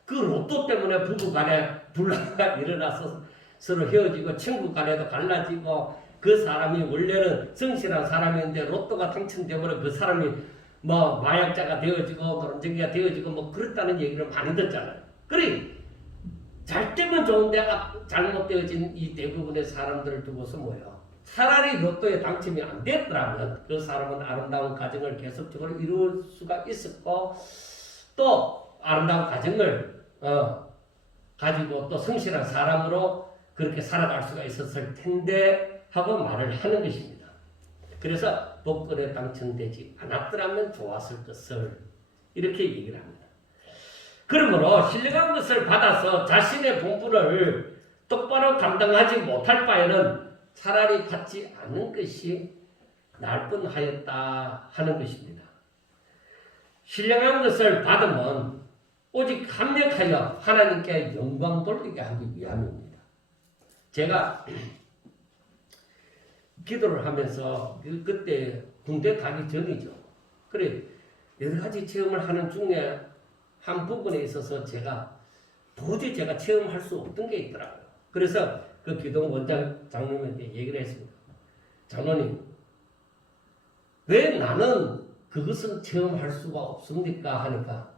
그 로또 때문에 부부간에 분란가 일어나서 서로 헤어지고 친구 간에도 갈라지고 그 사람이 원래는 성실한 사람인데 로또가 당첨되면 그 사람이 뭐 마약자가 되어지고 노름쟁이가 되어지고 뭐 그렇다는 얘기를 많이 듣잖아요. 그래 잘 되면 좋은데 잘못되어진 이 대부분의 사람들을 두고서 뭐예요? 차라리 로또에 당첨이 안 됐더라면 그 사람은 아름다운 가정을 계속적으로 이룰 수가 있었고 또 아름다운 가정을 가지고 또 성실한 사람으로 그렇게 살아갈 수가 있었을 텐데 하고 말을 하는 것입니다. 그래서 복권에 당첨되지 않았더라면 좋았을 것을 이렇게 얘기를 합니다. 그러므로 신령한 것을 받아서 자신의 본분을 똑바로 감당하지 못할 바에는 차라리 받지 않는 것이 나을 뻔하였다 하는 것입니다. 신령한 것을 받으면 오직 합력하여 하나님께 영광 돌리게 하기 위함입니다. 제가 기도를 하면서 그때 군대 가기 전이죠. 그래 여러 가지 체험을 하는 중에 한 부분에 있어서 도저히 제가 체험할 수 없던 게 있더라고요. 그래서 그 기동 원장 장로님한테 얘기를 했습니다. 장로님, 왜 나는 그것은 체험할 수가 없습니까? 하니까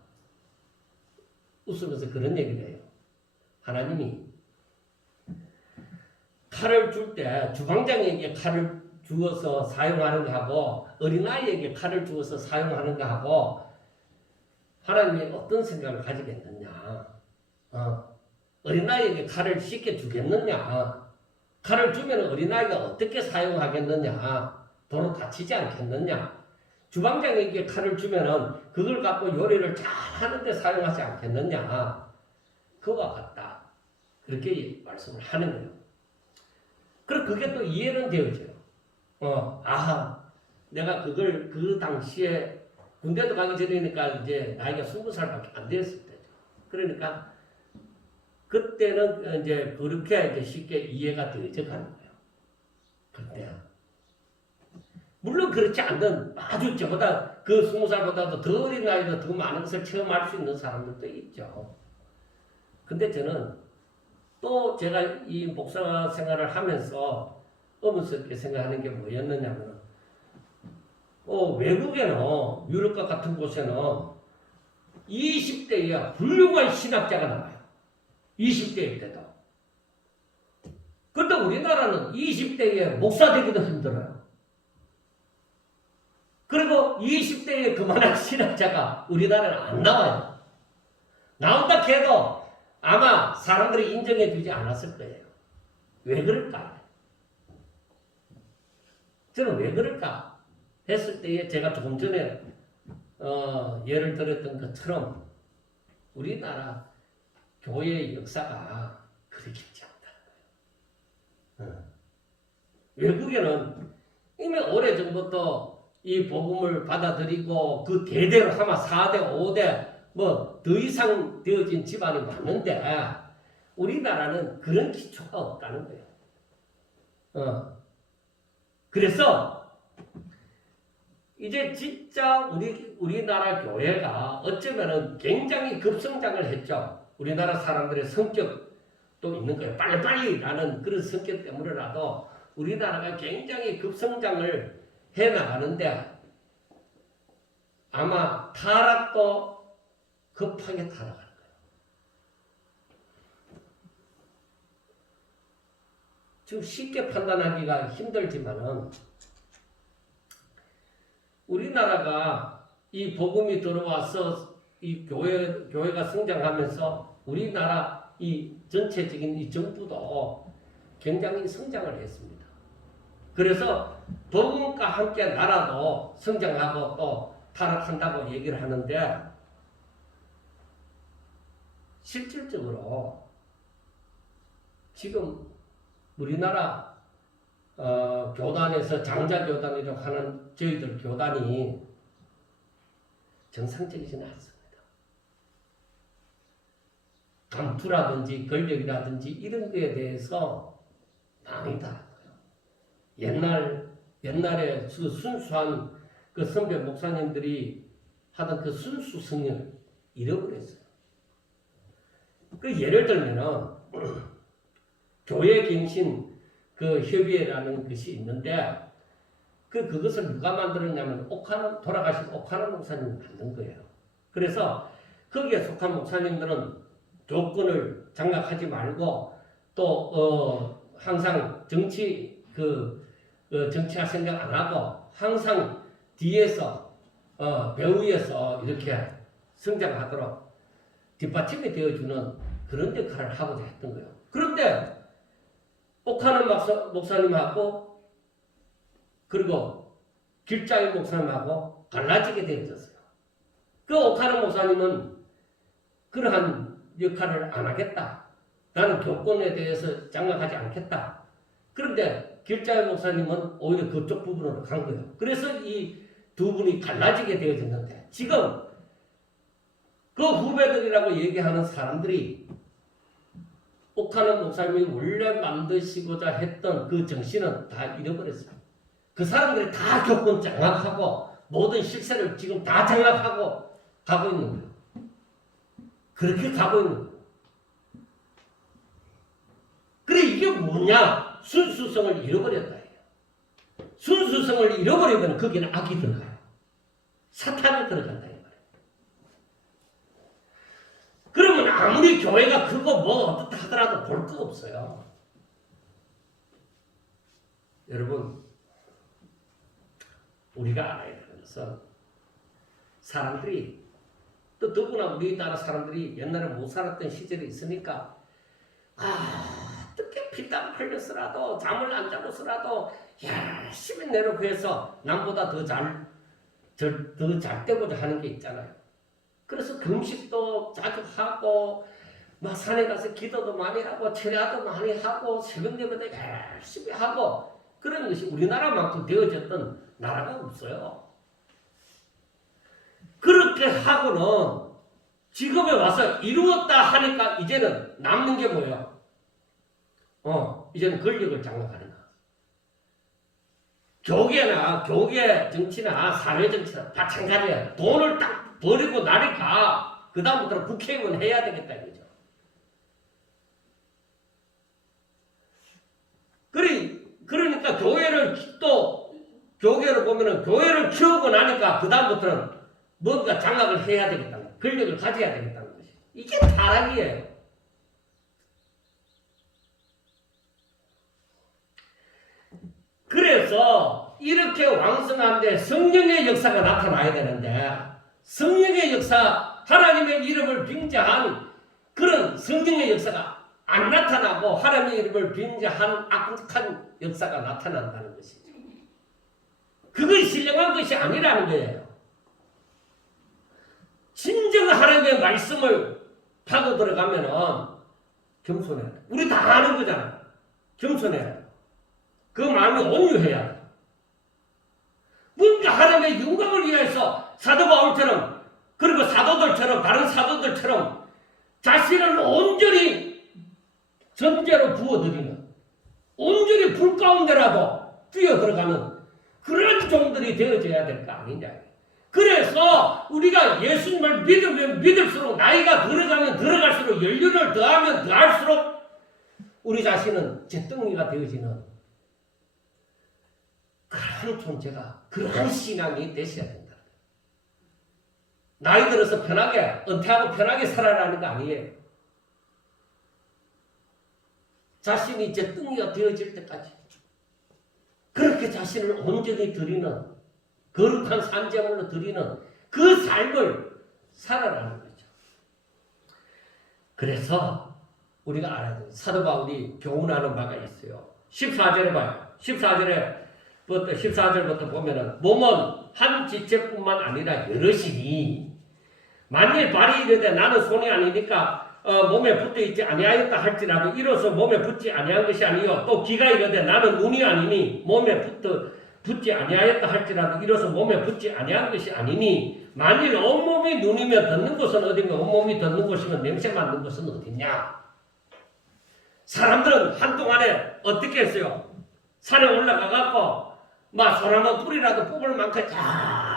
웃으면서 그런 얘기를 해요. 하나님이 칼을 줄 때 주방장에게 칼을 주어서 사용하는 거하고 어린아이에게 칼을 주어서 사용하는 거하고 하나님이 어떤 생각을 가지겠느냐. 어린아이에게 칼을 쉽게 주겠느냐. 칼을 주면 어린아이가 어떻게 사용하겠느냐. 도로 다치지 않겠느냐. 주방장에게 칼을 주면 그걸 갖고 요리를 잘 하는데 사용하지 않겠느냐. 그와 같다. 그렇게 말씀을 하는 거예요. 그럼 그게 또 이해는 되어져요. 내가 그걸 그 당시에 군대도 가기 전이니까 이제 나이가 20살밖에 안 됐을 때죠. 그러니까 그때는 이제 그렇게 이제 쉽게 이해가 되어져 가는 거예요. 그때야. 물론 그렇지 않는 아주 저보다 그 20살보다도 더 어린 나이도 더 많은 것을 체험할 수 있는 사람들도 있죠. 근데 저는 또 제가 이 목사 생활을 하면서 어머스럽게 생각하는 게 뭐였느냐면 외국에는 유럽과 같은 곳에는 20대에 훌륭한 신학자가 나와요. 20대일 때도. 근데 우리나라는 20대에 목사 되기도 힘들어요. 그리고 20대에 그만한 신학자가 우리나라는 안 나와요. 나온다 해도 아마 사람들이 인정해 주지 않았을 거예요. 왜 그럴까? 저는 왜 그럴까? 했을 때에 제가 조금 전에 예를 들었던 것처럼 우리나라 교회의 역사가 그렇게 있지 않다는 거예요. 외국에는 이미 오래전부터 이 복음을 받아들이고 그 대대로 아마 4대, 5대 뭐 더 이상 되어진 집안이 많은데 우리나라는 그런 기초가 없다는 거예요. 그래서 이제 진짜 우리나라 교회가 어쩌면은 굉장히 급성장을 했죠. 우리나라 사람들의 성격도 있는 거예요. 빨리빨리라는 그런 성격 때문에라도 우리나라가 굉장히 급성장을 해 나가는데 아마 타락도 급하게 타락할 거예요. 지금 쉽게 판단하기가 힘들지만은 우리나라가 이 복음이 들어와서 이 교회가 성장하면서 우리나라 이 전체적인 이 정부도 굉장히 성장을 했습니다. 그래서 복음과 함께 나라도 성장하고 또 타락한다고 얘기를 하는데 실질적으로 지금 우리나라 교단에서 장자교단이라고 하는 저희들 교단이 정상적이지는 않습니다. 감투라든지 권력이라든지 이런 거에 대해서 많이 다르고요. 옛날에 그 순수한 그 선배 목사님들이 하던 그 순수성을 잃어버렸어요. 그 예를 들면은 교회 갱신 그 협의회라는 것이 있는데 그것을 누가 만들었냐면 돌아가신 오카노 목사님이 만든 거예요. 그래서 거기에 속한 목사님들은 교권을 장악하지 말고 또 항상 정치화 생각 안 하고 항상 뒤에서 배후에서 이렇게 성장하도록 뒷받침이 되어주는 그런 역할을 하고자 했던 거예요. 그런데 오카노 목사님하고 그리고 길자의 목사님하고 갈라지게 되어졌어요. 그 오카노 목사님은 그러한 역할을 안 하겠다. 나는 교권에 대해서 장악하지 않겠다. 그런데 길자의 목사님은 오히려 그쪽 부분으로 간 거예요. 그래서 이 두 분이 갈라지게 되어졌는데 지금 그 후배들이라고 얘기하는 사람들이 오카노 목사님이 원래 만드시고자 했던 그 정신은 다 잃어버렸어요. 그 사람들이 다 교권 장악하고 모든 실세를 지금 다 장악하고 가고 있는 거예요. 그렇게 가고 있는 거예요. 그래 이게 뭐냐? 순수성을 잃어버렸다. 순수성을 잃어버리면 거기는 악이 들어가요. 사탄이 들어간다. 그러면 아무리 교회가 크고 뭐 어떻다 하더라도 볼 거 없어요. 여러분, 우리가 알아야 되는 것은 사람들이 또 더구나 우리나라 사람들이 옛날에 못 살았던 시절이 있으니까 어떻게 피땀 흘렸으라도 잠을 안 자고서라도 열심히 내놓고 해서 남보다 더 잘 되고자 하는 게 있잖아요. 그래서 금식도 자주 하고 막 산에 가서 기도도 많이 하고 철야도 많이 하고 새벽 예배도 열심히 하고 그런 것이 우리나라만큼 되어졌던 나라가 없어요. 그렇게 하고는 지금에 와서 이루었다 하니까 이제는 남는 게 뭐예요? 이제는 권력을 장악하는 거. 교계 정치나 사회 정치나 마찬가지야. 돈을 딱 버리고 나니까 그 다음부터는 국회의원 해야 되겠다 이거죠. 그러니까 교계를 보면은 교회를 키우고 나니까 그 다음부터는 뭔가 장악을 해야 되겠다는 거예요. 권력을 가져야 되겠다는 것이. 이게 타락이에요. 그래서 이렇게 왕성한데 성령의 역사가 나타나야 되는데 성령의 역사, 하나님의 이름을 빙자한 그런 성령의 역사가 안 나타나고 하나님의 이름을 빙자한 악독한 역사가 나타난다는 것이죠. 그것이 신령한 것이 아니라는 거예요. 진정 하나님의 말씀을 파고 들어가면은 겸손해야 돼. 우리 다 아는 거잖아. 겸손해야 돼. 그 마음이 온유해야 돼. 뭔가 하나님의 영광을 위해서 사도 바울처럼 그리고 사도들처럼 다른 사도들처럼 자신을 온전히 전제로 부어드리는 온전히 불 가운데라도 뛰어들어가는 그런 종들이 되어져야 될 거 아니냐. 그래서 우리가 예수님을 믿으면 믿을수록 나이가 들어가면 들어갈수록 연륜을 더하면 더할수록 우리 자신은 잿덩이가 되어지는 그런 존재가 그런 신앙이 되셔야 된다. 나이 들어서 편하게 은퇴하고 편하게 살아라는 거 아니에요. 자신이 잿덩이가 되어질 때까지 그렇게 자신을 온전히 드리는 거룩한 산제물로 드리는 그 삶을 살아라는 거죠. 그래서 우리가 알아야 돼요. 사도 바울이 교훈하는 바가 있어요. 14절에 봐요. 14절부터 보면은 몸은 한 지체뿐만 아니라 여럿이니 만일 발이 이르되 나는 손이 아니니까 몸에 붙어 있지 아니하였다 할지라도 이로써 몸에 붙지 아니한 것이 아니요 또 귀가 이르되 나는 눈이 아니니 몸에 붙지 아니하였다 할지라도 이로써 몸에 붙지 아니한 것이 아니니 만일 온몸이 눈이면 듣는 곳은 어디며 온몸이 듣는 곳이면 냄새 맡는 곳은 어디냐. 사람들은 한동안에 어떻게 했어요? 산에 올라가갖고 막 소나무 뿌리라도 뽑을 만큼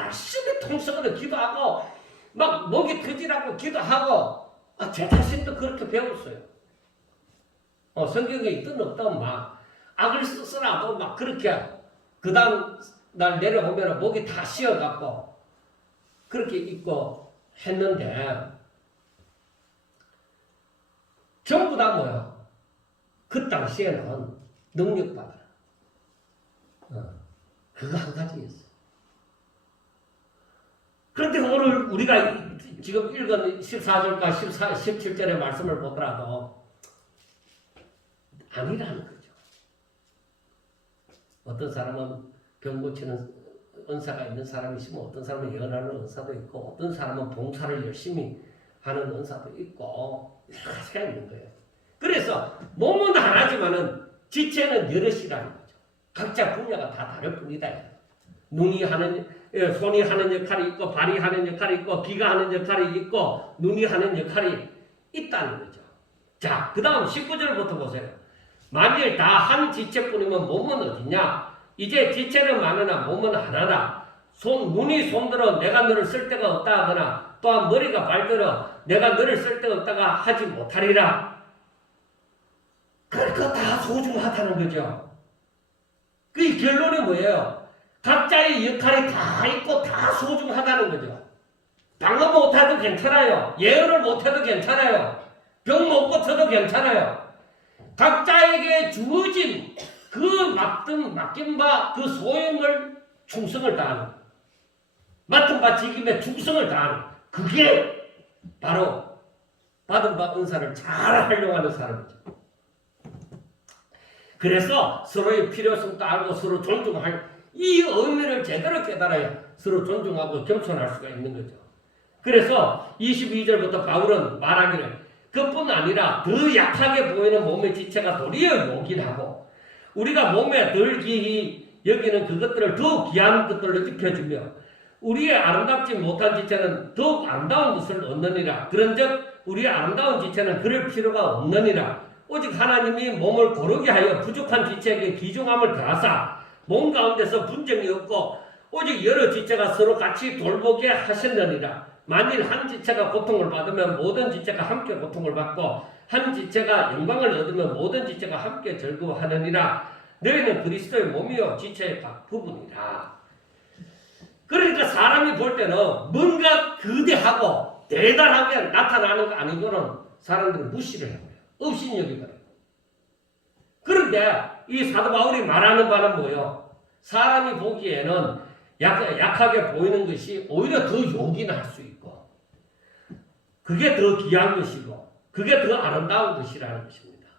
열심히 통성으로 기도하고 막 목이 터지라고 기도하고 제 자신도 그렇게 배웠어요. 성경에 있든 없든 막 악을 쓰더라도 막 그렇게 그 다음 날 내려오면 목이 다 쉬어갖고 그렇게 있고 했는데 전부 다 뭐야? 그 당시에는 능력받아라. 그거 한 가지였어요. 그런데 오늘 우리가 지금 읽은 14절과 17절의 말씀을 보더라도 아니라는 거죠. 어떤 사람은 병 고치는 은사가 있는 사람이 있으면 어떤 사람은 예언하는 은사도 있고 어떤 사람은 봉사를 열심히 하는 은사도 있고 여러 가지가 있는 거예요. 그래서 몸은 하나지만은 지체는 여럿이라는 거죠. 각자 분야가 다 다를 뿐이다. 손이 하는 역할이 있고 발이 하는 역할이 있고 귀가 하는 역할이 있고 눈이 하는 역할이 있다는 거죠. 자, 그 다음 19절부터 보세요. 만일 다 한 지체뿐이면 몸은 어디냐? 이제 지체는 많으나 몸은 하나라. 눈이 손들어 내가 너를 쓸 데가 없다 하거나 또한 머리가 발들어 내가 너를 쓸 데가 없다가 하지 못하리라. 그러니까 다 소중하다는 거죠. 그 결론이 뭐예요? 각자의 역할이 다 있고 다 소중하다는 거죠. 방언 못해도 괜찮아요. 예언을 못해도 괜찮아요. 병 못 고쳐도 괜찮아요. 각자에게 주어진 그 맡긴 바 그 소임을 충성을 다하는 맡은 바 직임에 충성을 다하는 그게 바로 받은 바 은사를 잘 활용하는 사람이죠. 그래서 서로의 필요성도 알고 서로 존중할 이 의미를 제대로 깨달아야 서로 존중하고 겸손할 수가 있는 거죠. 그래서 22절부터 바울은 말하기를 그뿐 아니라 더 약하게 보이는 몸의 지체가 도리어 요긴하고 우리가 몸에 덜 귀히 여기는 그것들을 더 귀한 것들로 입혀주며 우리의 아름답지 못한 지체는 더욱 아름다운 것을 얻느니라. 그런즉 우리의 아름다운 지체는 그럴 필요가 없느니라. 오직 하나님이 몸을 고르게 하여 부족한 지체에게 귀중함을 더하사 몸 가운데서 분쟁이 없고 오직 여러 지체가 서로 같이 돌보게 하셨느니라. 만일 한 지체가 고통을 받으면 모든 지체가 함께 고통을 받고 한 지체가 영광을 얻으면 모든 지체가 함께 즐거워하느니라. 너희는 그리스도의 몸이요 지체의 각 부분이라. 그러니까 사람이 볼 때는 뭔가 거대하고 대단하게 나타나는 거 아니고는 사람들은 무시를 해요. 업신여기거든요. 그런데 이 사도 바울이 말하는 바는 뭐예요? 사람이 보기에는 약하게 보이는 것이 오히려 더 용기나 할 수 있고 그게 더 귀한 것이고 그게 더 아름다운 것이라는 것입니다.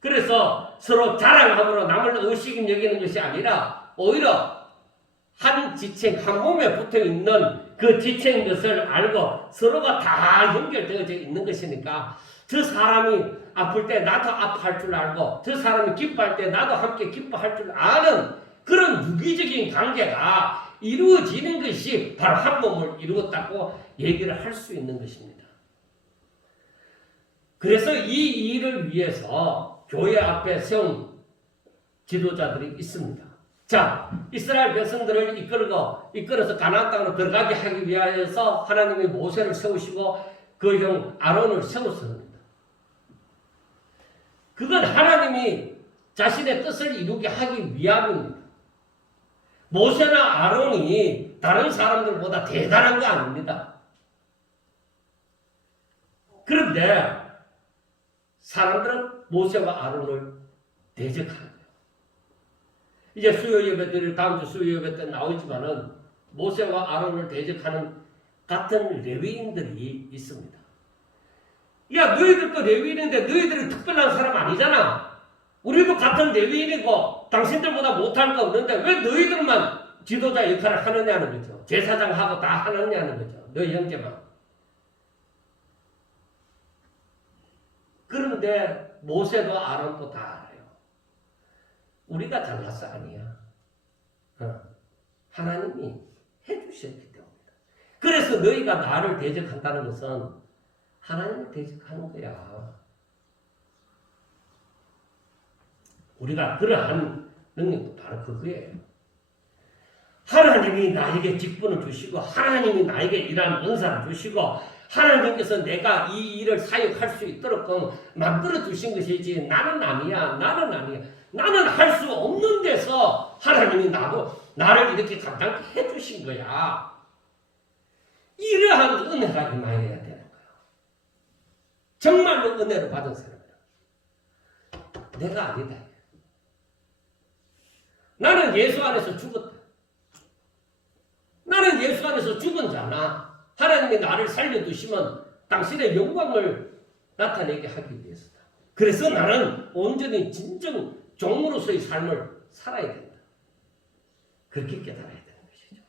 그래서 서로 자랑함으로 남을 의식임 여기는 것이 아니라 오히려 한 지체, 한 몸에 붙어있는 그 지체인 것을 알고 서로가 다 연결되어져 있는 것이니까 저 사람이 아플 때 나도 아파할 줄 알고 저 사람이 기뻐할 때 나도 함께 기뻐할 줄 아는 그런 유기적인 관계가 이루어지는 것이 바로 한 몸을 이루었다고 얘기를 할 수 있는 것입니다. 그래서 이 일을 위해서 교회 앞에 세운 지도자들이 있습니다. 자, 이스라엘 백성들을 이끌어서 가나안 땅으로 들어가게 하기 위하여서 하나님이 모세를 세우시고 그 형 아론을 세웠습니다. 그건 하나님이 자신의 뜻을 이루게 하기 위함입니다. 모세나 아론이 다른 사람들보다 대단한 거 아닙니다. 그런데 사람들은 모세와 아론을 대적하는 거예요. 이제 수요 예배들이 다음 주 수요 예배 때 나오지만은 모세와 아론을 대적하는 같은 레위인들이 있습니다. 야, 너희들도 레위인인데 너희들은 특별한 사람 아니잖아. 우리도 같은 레위인이고 당신들보다 못할 거 없는데 왜 너희들만 지도자 역할을 하느냐는 거죠. 제사장하고 다 하느냐는 거죠. 너희 형제만. 그런데 모세도 아론도 다 알아요. 우리가 잘났어 아니야. 하나님이 해주셨기 때문이다. 그래서 너희가 나를 대적한다는 것은 하나님을 대적하는 거야. 우리가 그러한 능력도 바로 그거예요. 하나님이 나에게 직분을 주시고 하나님이 나에게 이러한 은사를 주시고 하나님께서 내가 이 일을 사역할 수 있도록 만들어 주신 것이지 나는 아니야. 나는 할 수 없는 데서 하나님이 나를 이렇게 감당케 해주신 거야. 이러한 은혜가 임하여야 되는 거야. 정말로 은혜를 받은 사람이야. 내가 아니다. 나는 예수 안에서 죽었다. 나는 예수 안에서 죽은 자나 하나님이 나를 살려두시면 당신의 영광을 나타내게 하기 위해서다. 그래서 나는 온전히 진정 종으로서의 삶을 살아야 된다. 그렇게 깨달아야 되는 것이죠.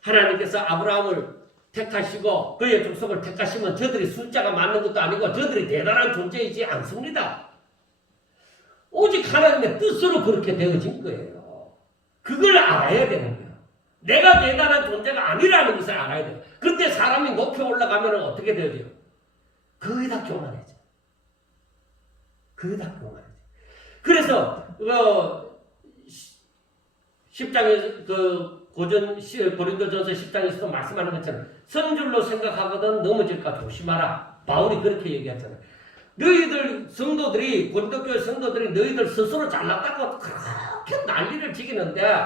하나님께서 아브라함을 택하시고 그의 족속을 택하시면 저들이 숫자가 많은 것도 아니고 저들이 대단한 존재이지 않습니다. 오직 하나님의 뜻으로 그렇게 되어진 거예요. 그걸 알아야 되는 거예요. 내가 대단한 존재가 아니라는 것을 알아야 돼요. 그때 사람이 높이 올라가면 어떻게 되죠? 거의 다 교만해져. 거의 다 교만해져. 그래서 10장에 고린도전서 10장에서도 말씀하는 것처럼 선줄로 생각하거든 넘어질까 조심하라. 바울이 그렇게 얘기했잖아요. 너희들 성도들이 고린도교회 성도들이 너희들 스스로 잘났다고 그렇게 난리를 지기는데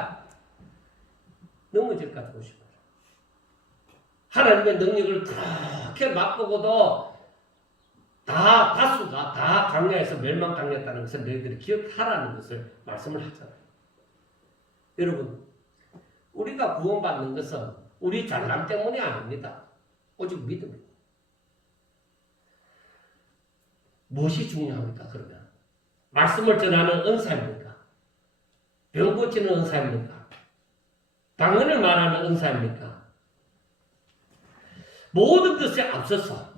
넘어질까 조심하라. 하나님의 능력을 그렇게 맛보고도 다수가 다 강야에서 멸망당했다는 것을 너희들이 기억하라는 것을 말씀을 하잖아요. 여러분, 우리가 구원받는 것은 우리 잘남 때문이 아닙니다. 오직 믿음입니다. 무엇이 중요합니까? 그러면 말씀을 전하는 은사입니까? 병 고치는 은사입니까? 방언을 말하는 은사입니까? 모든 것에 앞서서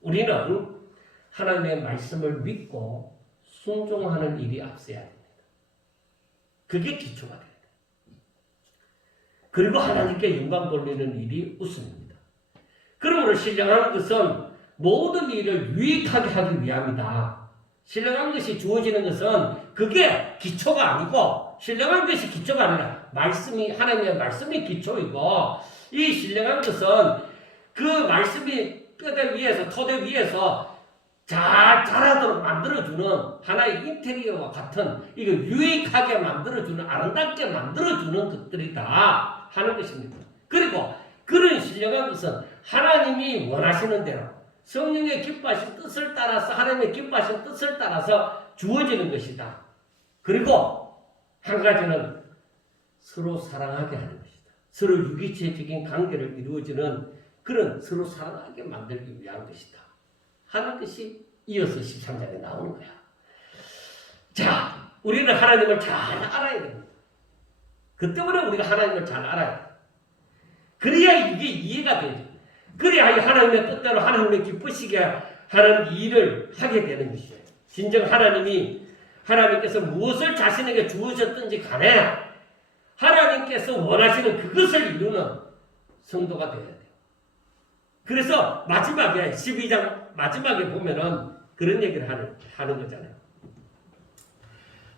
우리는 하나님의 말씀을 믿고 순종하는 일이 앞서야 됩니다. 그게 기초가 돼요. 그리고 하나님께 영광 돌리는 일이 웃음입니다. 그러므로 신령한 것은 모든 일을 유익하게 하기 위함이다. 신령한 것이 주어지는 것은 그게 기초가 아니고, 신령한 것이 기초가 아니라 하나님의 말씀이 기초이고, 이 신령한 것은 그 말씀이 뼈대 위에서, 토대 위에서 잘 자라도록 만들어주는 하나의 인테리어와 같은, 이거 유익하게 만들어주는, 아름답게 만들어주는 것들이다 하는 것입니다. 그리고 그런 신령한 것은 하나님이 원하시는 대로 성령의 기뻐하신 뜻을 따라서, 하나님의 기뻐하신 뜻을 따라서 주어지는 것이다. 그리고 한 가지는 서로 사랑하게 하는 것이다. 서로 유기체적인 관계를 이루어지는 그런 서로 사랑하게 만들기 위한 것이다 하는 것이 이어서 13장에 나오는 거야. 자, 우리는 하나님을 잘 알아야 됩니다. 그 때문에 우리가 하나님을 잘 알아야 돼. 그래야 이게 이해가 되죠. 그래야 하나님의 뜻대로 하나님의 기쁘시게 하는 일을 하게 되는 것이에요. 진정 하나님께서 무엇을 자신에게 주으셨든지 간에 하나님께서 원하시는 그것을 이루는 성도가 되어야 돼요. 그래서 마지막에 12장 마지막에 보면은 그런 얘기를 하는 거잖아요.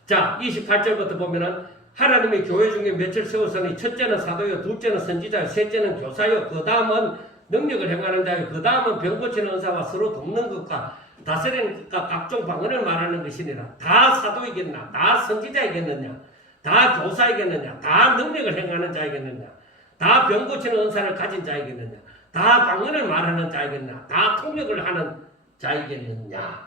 자, 28절부터 보면은 하나님의 교회 중에 맺을 세우서니 첫째는 사도요, 둘째는 선지자요, 셋째는 교사요, 그 다음은 능력을 행하는 자요, 그 다음은 병 고치는 은사와 서로 돕는 것과 다스리는 것과 각종 방언을 말하는 것이니라. 다 사도이겠나? 다 선지자이겠느냐? 다 교사이겠느냐? 다 능력을 행하는 자이겠느냐? 다 병 고치는 은사를 가진 자이겠느냐? 다 방언을 말하는 자이겠느냐? 다 통역을 하는 자이겠느냐?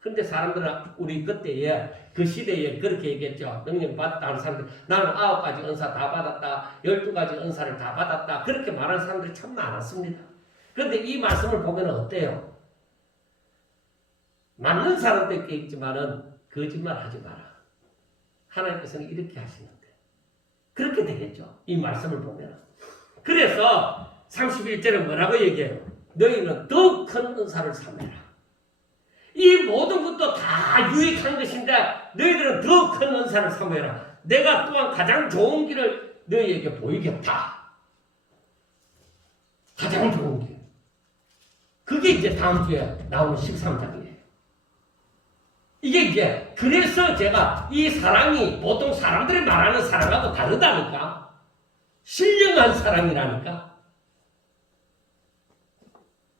근데 사람들은 우리 그때에 그 시대에 그렇게 얘기했죠. 능력 받았다 하는 사람들, 나는 9가지 은사 다 받았다, 12가지 은사를 다 받았다, 그렇게 말하는 사람들이 참 많았습니다. 그런데 이 말씀을 보면 어때요? 맞는 사람도 있지만은 거짓말 하지 마라. 하나님께서는 이렇게 하시는데 그렇게 되겠죠. 이 말씀을 보면. 그래서 31절은 뭐라고 얘기해요? 너희는 더 큰 은사를 삼해라. 이 모든 것도 다 유익한 것인데 너희들은 더 큰 은사를 삼해라. 내가 또한 가장 좋은 길을 너희에게 보이겠다. 가장 좋은 길. 그게 이제 다음 주에 나오는 13장이에요. 이게 그래서 제가 이 사랑이 보통 사람들이 말하는 사랑하고 다르다니까. 신령한 사랑이라니까.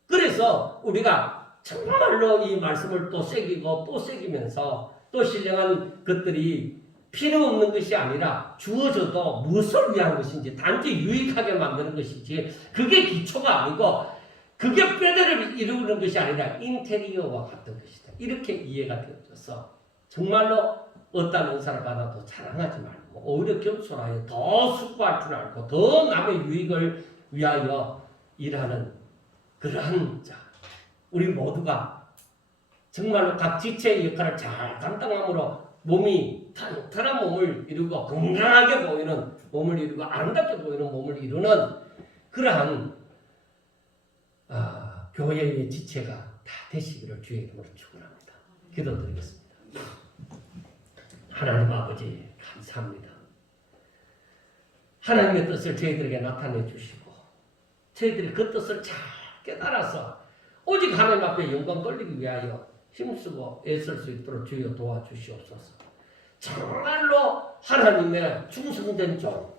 그래서 우리가 정말로 이 말씀을 또 새기고 또 새기면서 또 신령한 것들이 필요 없는 것이 아니라 주어져도 무엇을 위한 것인지 단지 유익하게 만드는 것인지 그게 기초가 아니고 그게 뼈대를 이루는 것이 아니라 인테리어와 같은 것이다. 이렇게 이해가 되어져서 정말로 어떤 은사를 받아도 자랑하지 말고 오히려 겸손하여 더 숙고할 줄 알고 더 남의 유익을 위하여 일하는 그러한 자. 우리 모두가 정말로 각 지체의 역할을 잘 감당함으로 몸이 탄탄한 몸을 이루고 건강하게 보이는 몸을 이루고 아름답게 보이는 몸을 이루는 그러한 교회의 지체가 다 되시기를 주의 이름으로 축원합니다. 기도드리겠습니다. 하나님 아버지 감사합니다. 하나님의 뜻을 저희들에게 나타내 주시고 저희들이 그 뜻을 잘 깨달아서 오직 하나님 앞에 영광 돌리기 위하여 힘쓰고 애쓸 수 있도록 주여 도와주시옵소서. 정말로 하나님의 충성된 종,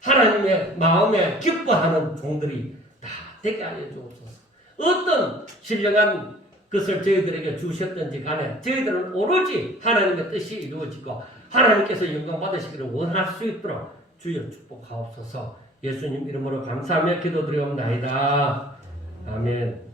하나님의 마음에 기뻐하는 종들이 다 되게 하여 주옵소서. 어떤 신령한 것을 저희들에게 주셨든지 간에 저희들은 오로지 하나님의 뜻이 이루어지고 하나님께서 영광 받으시기를 원할 수 있도록 주여 축복하옵소서. 예수님 이름으로 감사하며 기도드리옵나이다. 아멘.